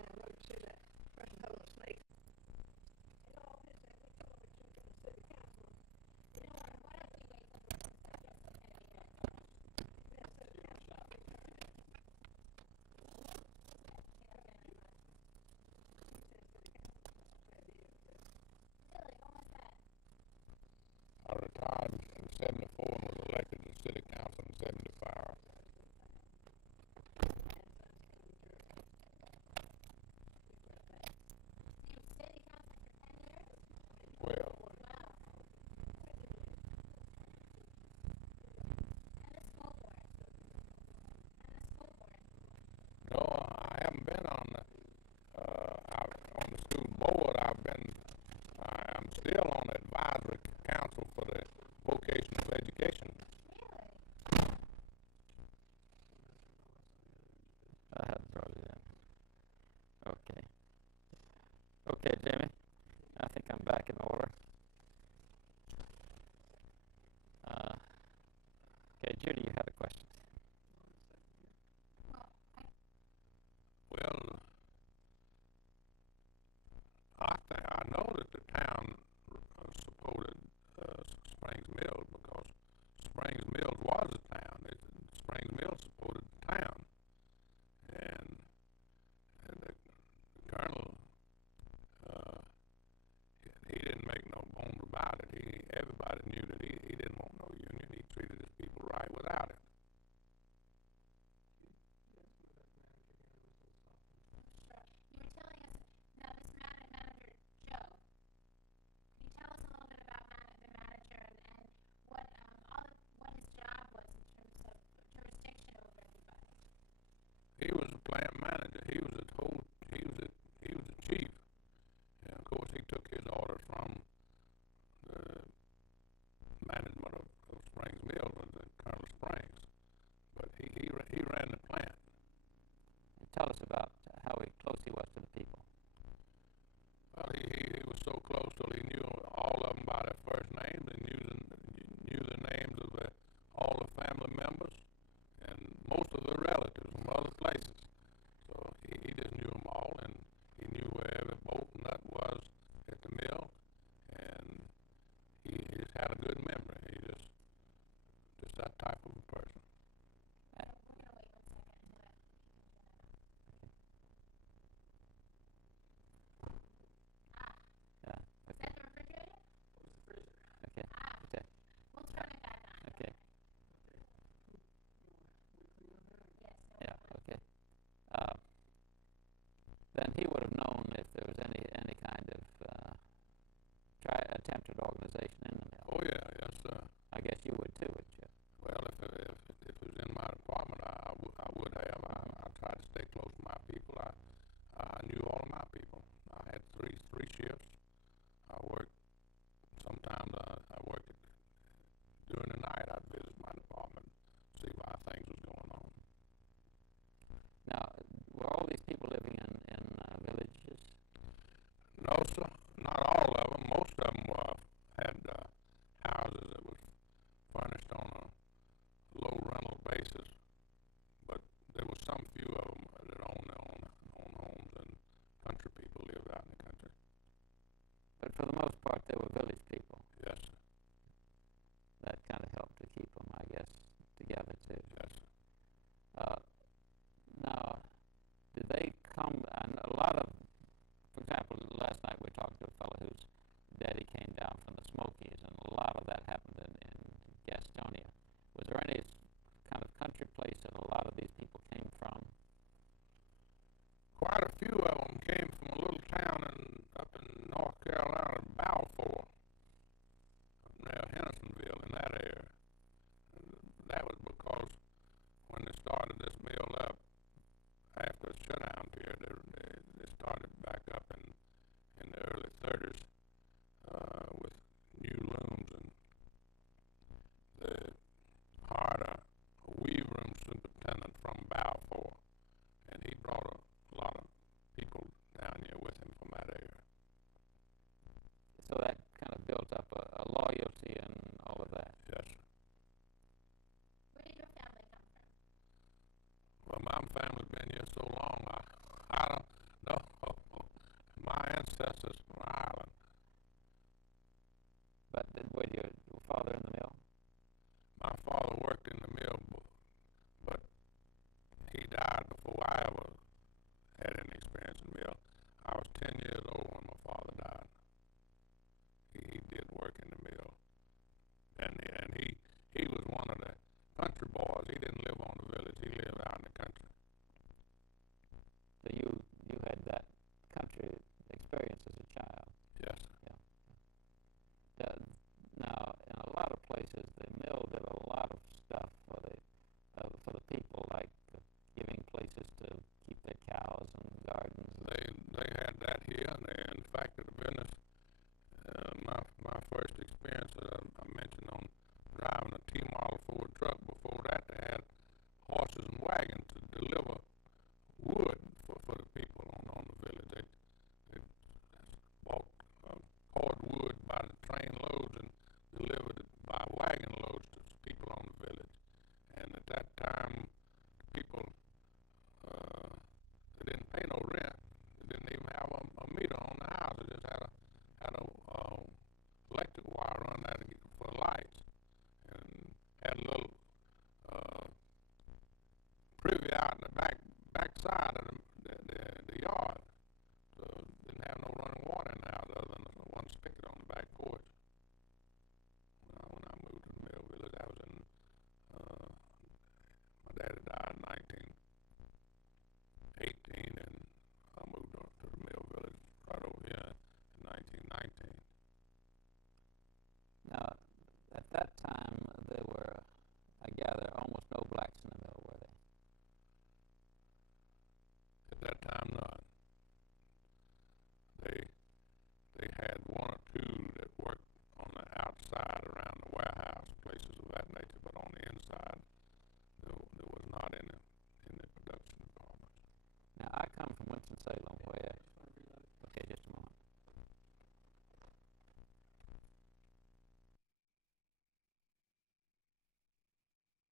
was the plant manager. He was the chief. And of course, he took his orders from the management of Springs Mills and Colonel Springs. But he ran the plant. And tell us about how close he was to the people. Well, he was so close till he knew all of them by their first names and knew the names of all the family members and most of the relatives from other places. So he just knew them all, and he knew where every bolt and nut was at the mill, and he just had a good memory. He just that type of a person. Yeah. Is that the refrigerator? Okay. Okay. We'll turn it back on. Okay. Yes. Yeah. Okay. Then he would have known if there was any kind of attempted organization in the mill. Oh yeah, yes sir. I guess you would too, wouldn't you? Well, if it was in my department, I would have. I tried to stay close to my people. I knew all of my people. I had three shifts. I worked. Sometimes I worked during the night. I'd visit my department, see why things was going on. Now, were all these people living in villages? No, sir, not all of them. Most of them had houses that was furnished on a low rental basis, but there was some few of them that owned their own homes, and country people lived out in the country. But for the most part, they were village people. Yes, sir. That kind of helped to keep them, I guess, together too. Yes, sir. Now, did they come? And a lot of, for example, last night we talked to a fellow whose daddy came down from the Smokies, and a lot of that happened in Gastonia. Was there any kind of country place that a lot of these people came from? Quite a few of them came from a little town up in North Carolina, Balfour, up near Hendersonville, in that area. And that was because when they started this mill up, after a shutdown period, they started back up in the early 30s with new looms, and they hired a weave room superintendent from Balfour, and he brought a lot of people down here with him from that area. So that kind of built up a loyalty and all of that. Yes. Where did your family come from? Well, my family's been here so long, I don't know. My ancestors from Ireland. But were your father in the mill? My father worked in the mill, but he died before I ever had any experience in the mill. I was 10 years old when my father died. He did work in the mill, and he was one of the country boys. He didn't live on the village. He lived out in the country. So you had that country experience as a child. Yes. Now, in a lot of places, the mill did a lot of stuff for the people, like giving places to keep their cows and gardens. They had that here, and in fact, the business. My first experience, I mentioned on driving a T-model Ford truck. Before that, they had horses and wagons to deliver wood for the people on the village. They bought hardwood by the train loads and delivered it by wagon loads to people on the village. And at that time, people they didn't pay no rent. They didn't even have a meter on the house. They just had a electric wire run that for lights, and had a little privy out in the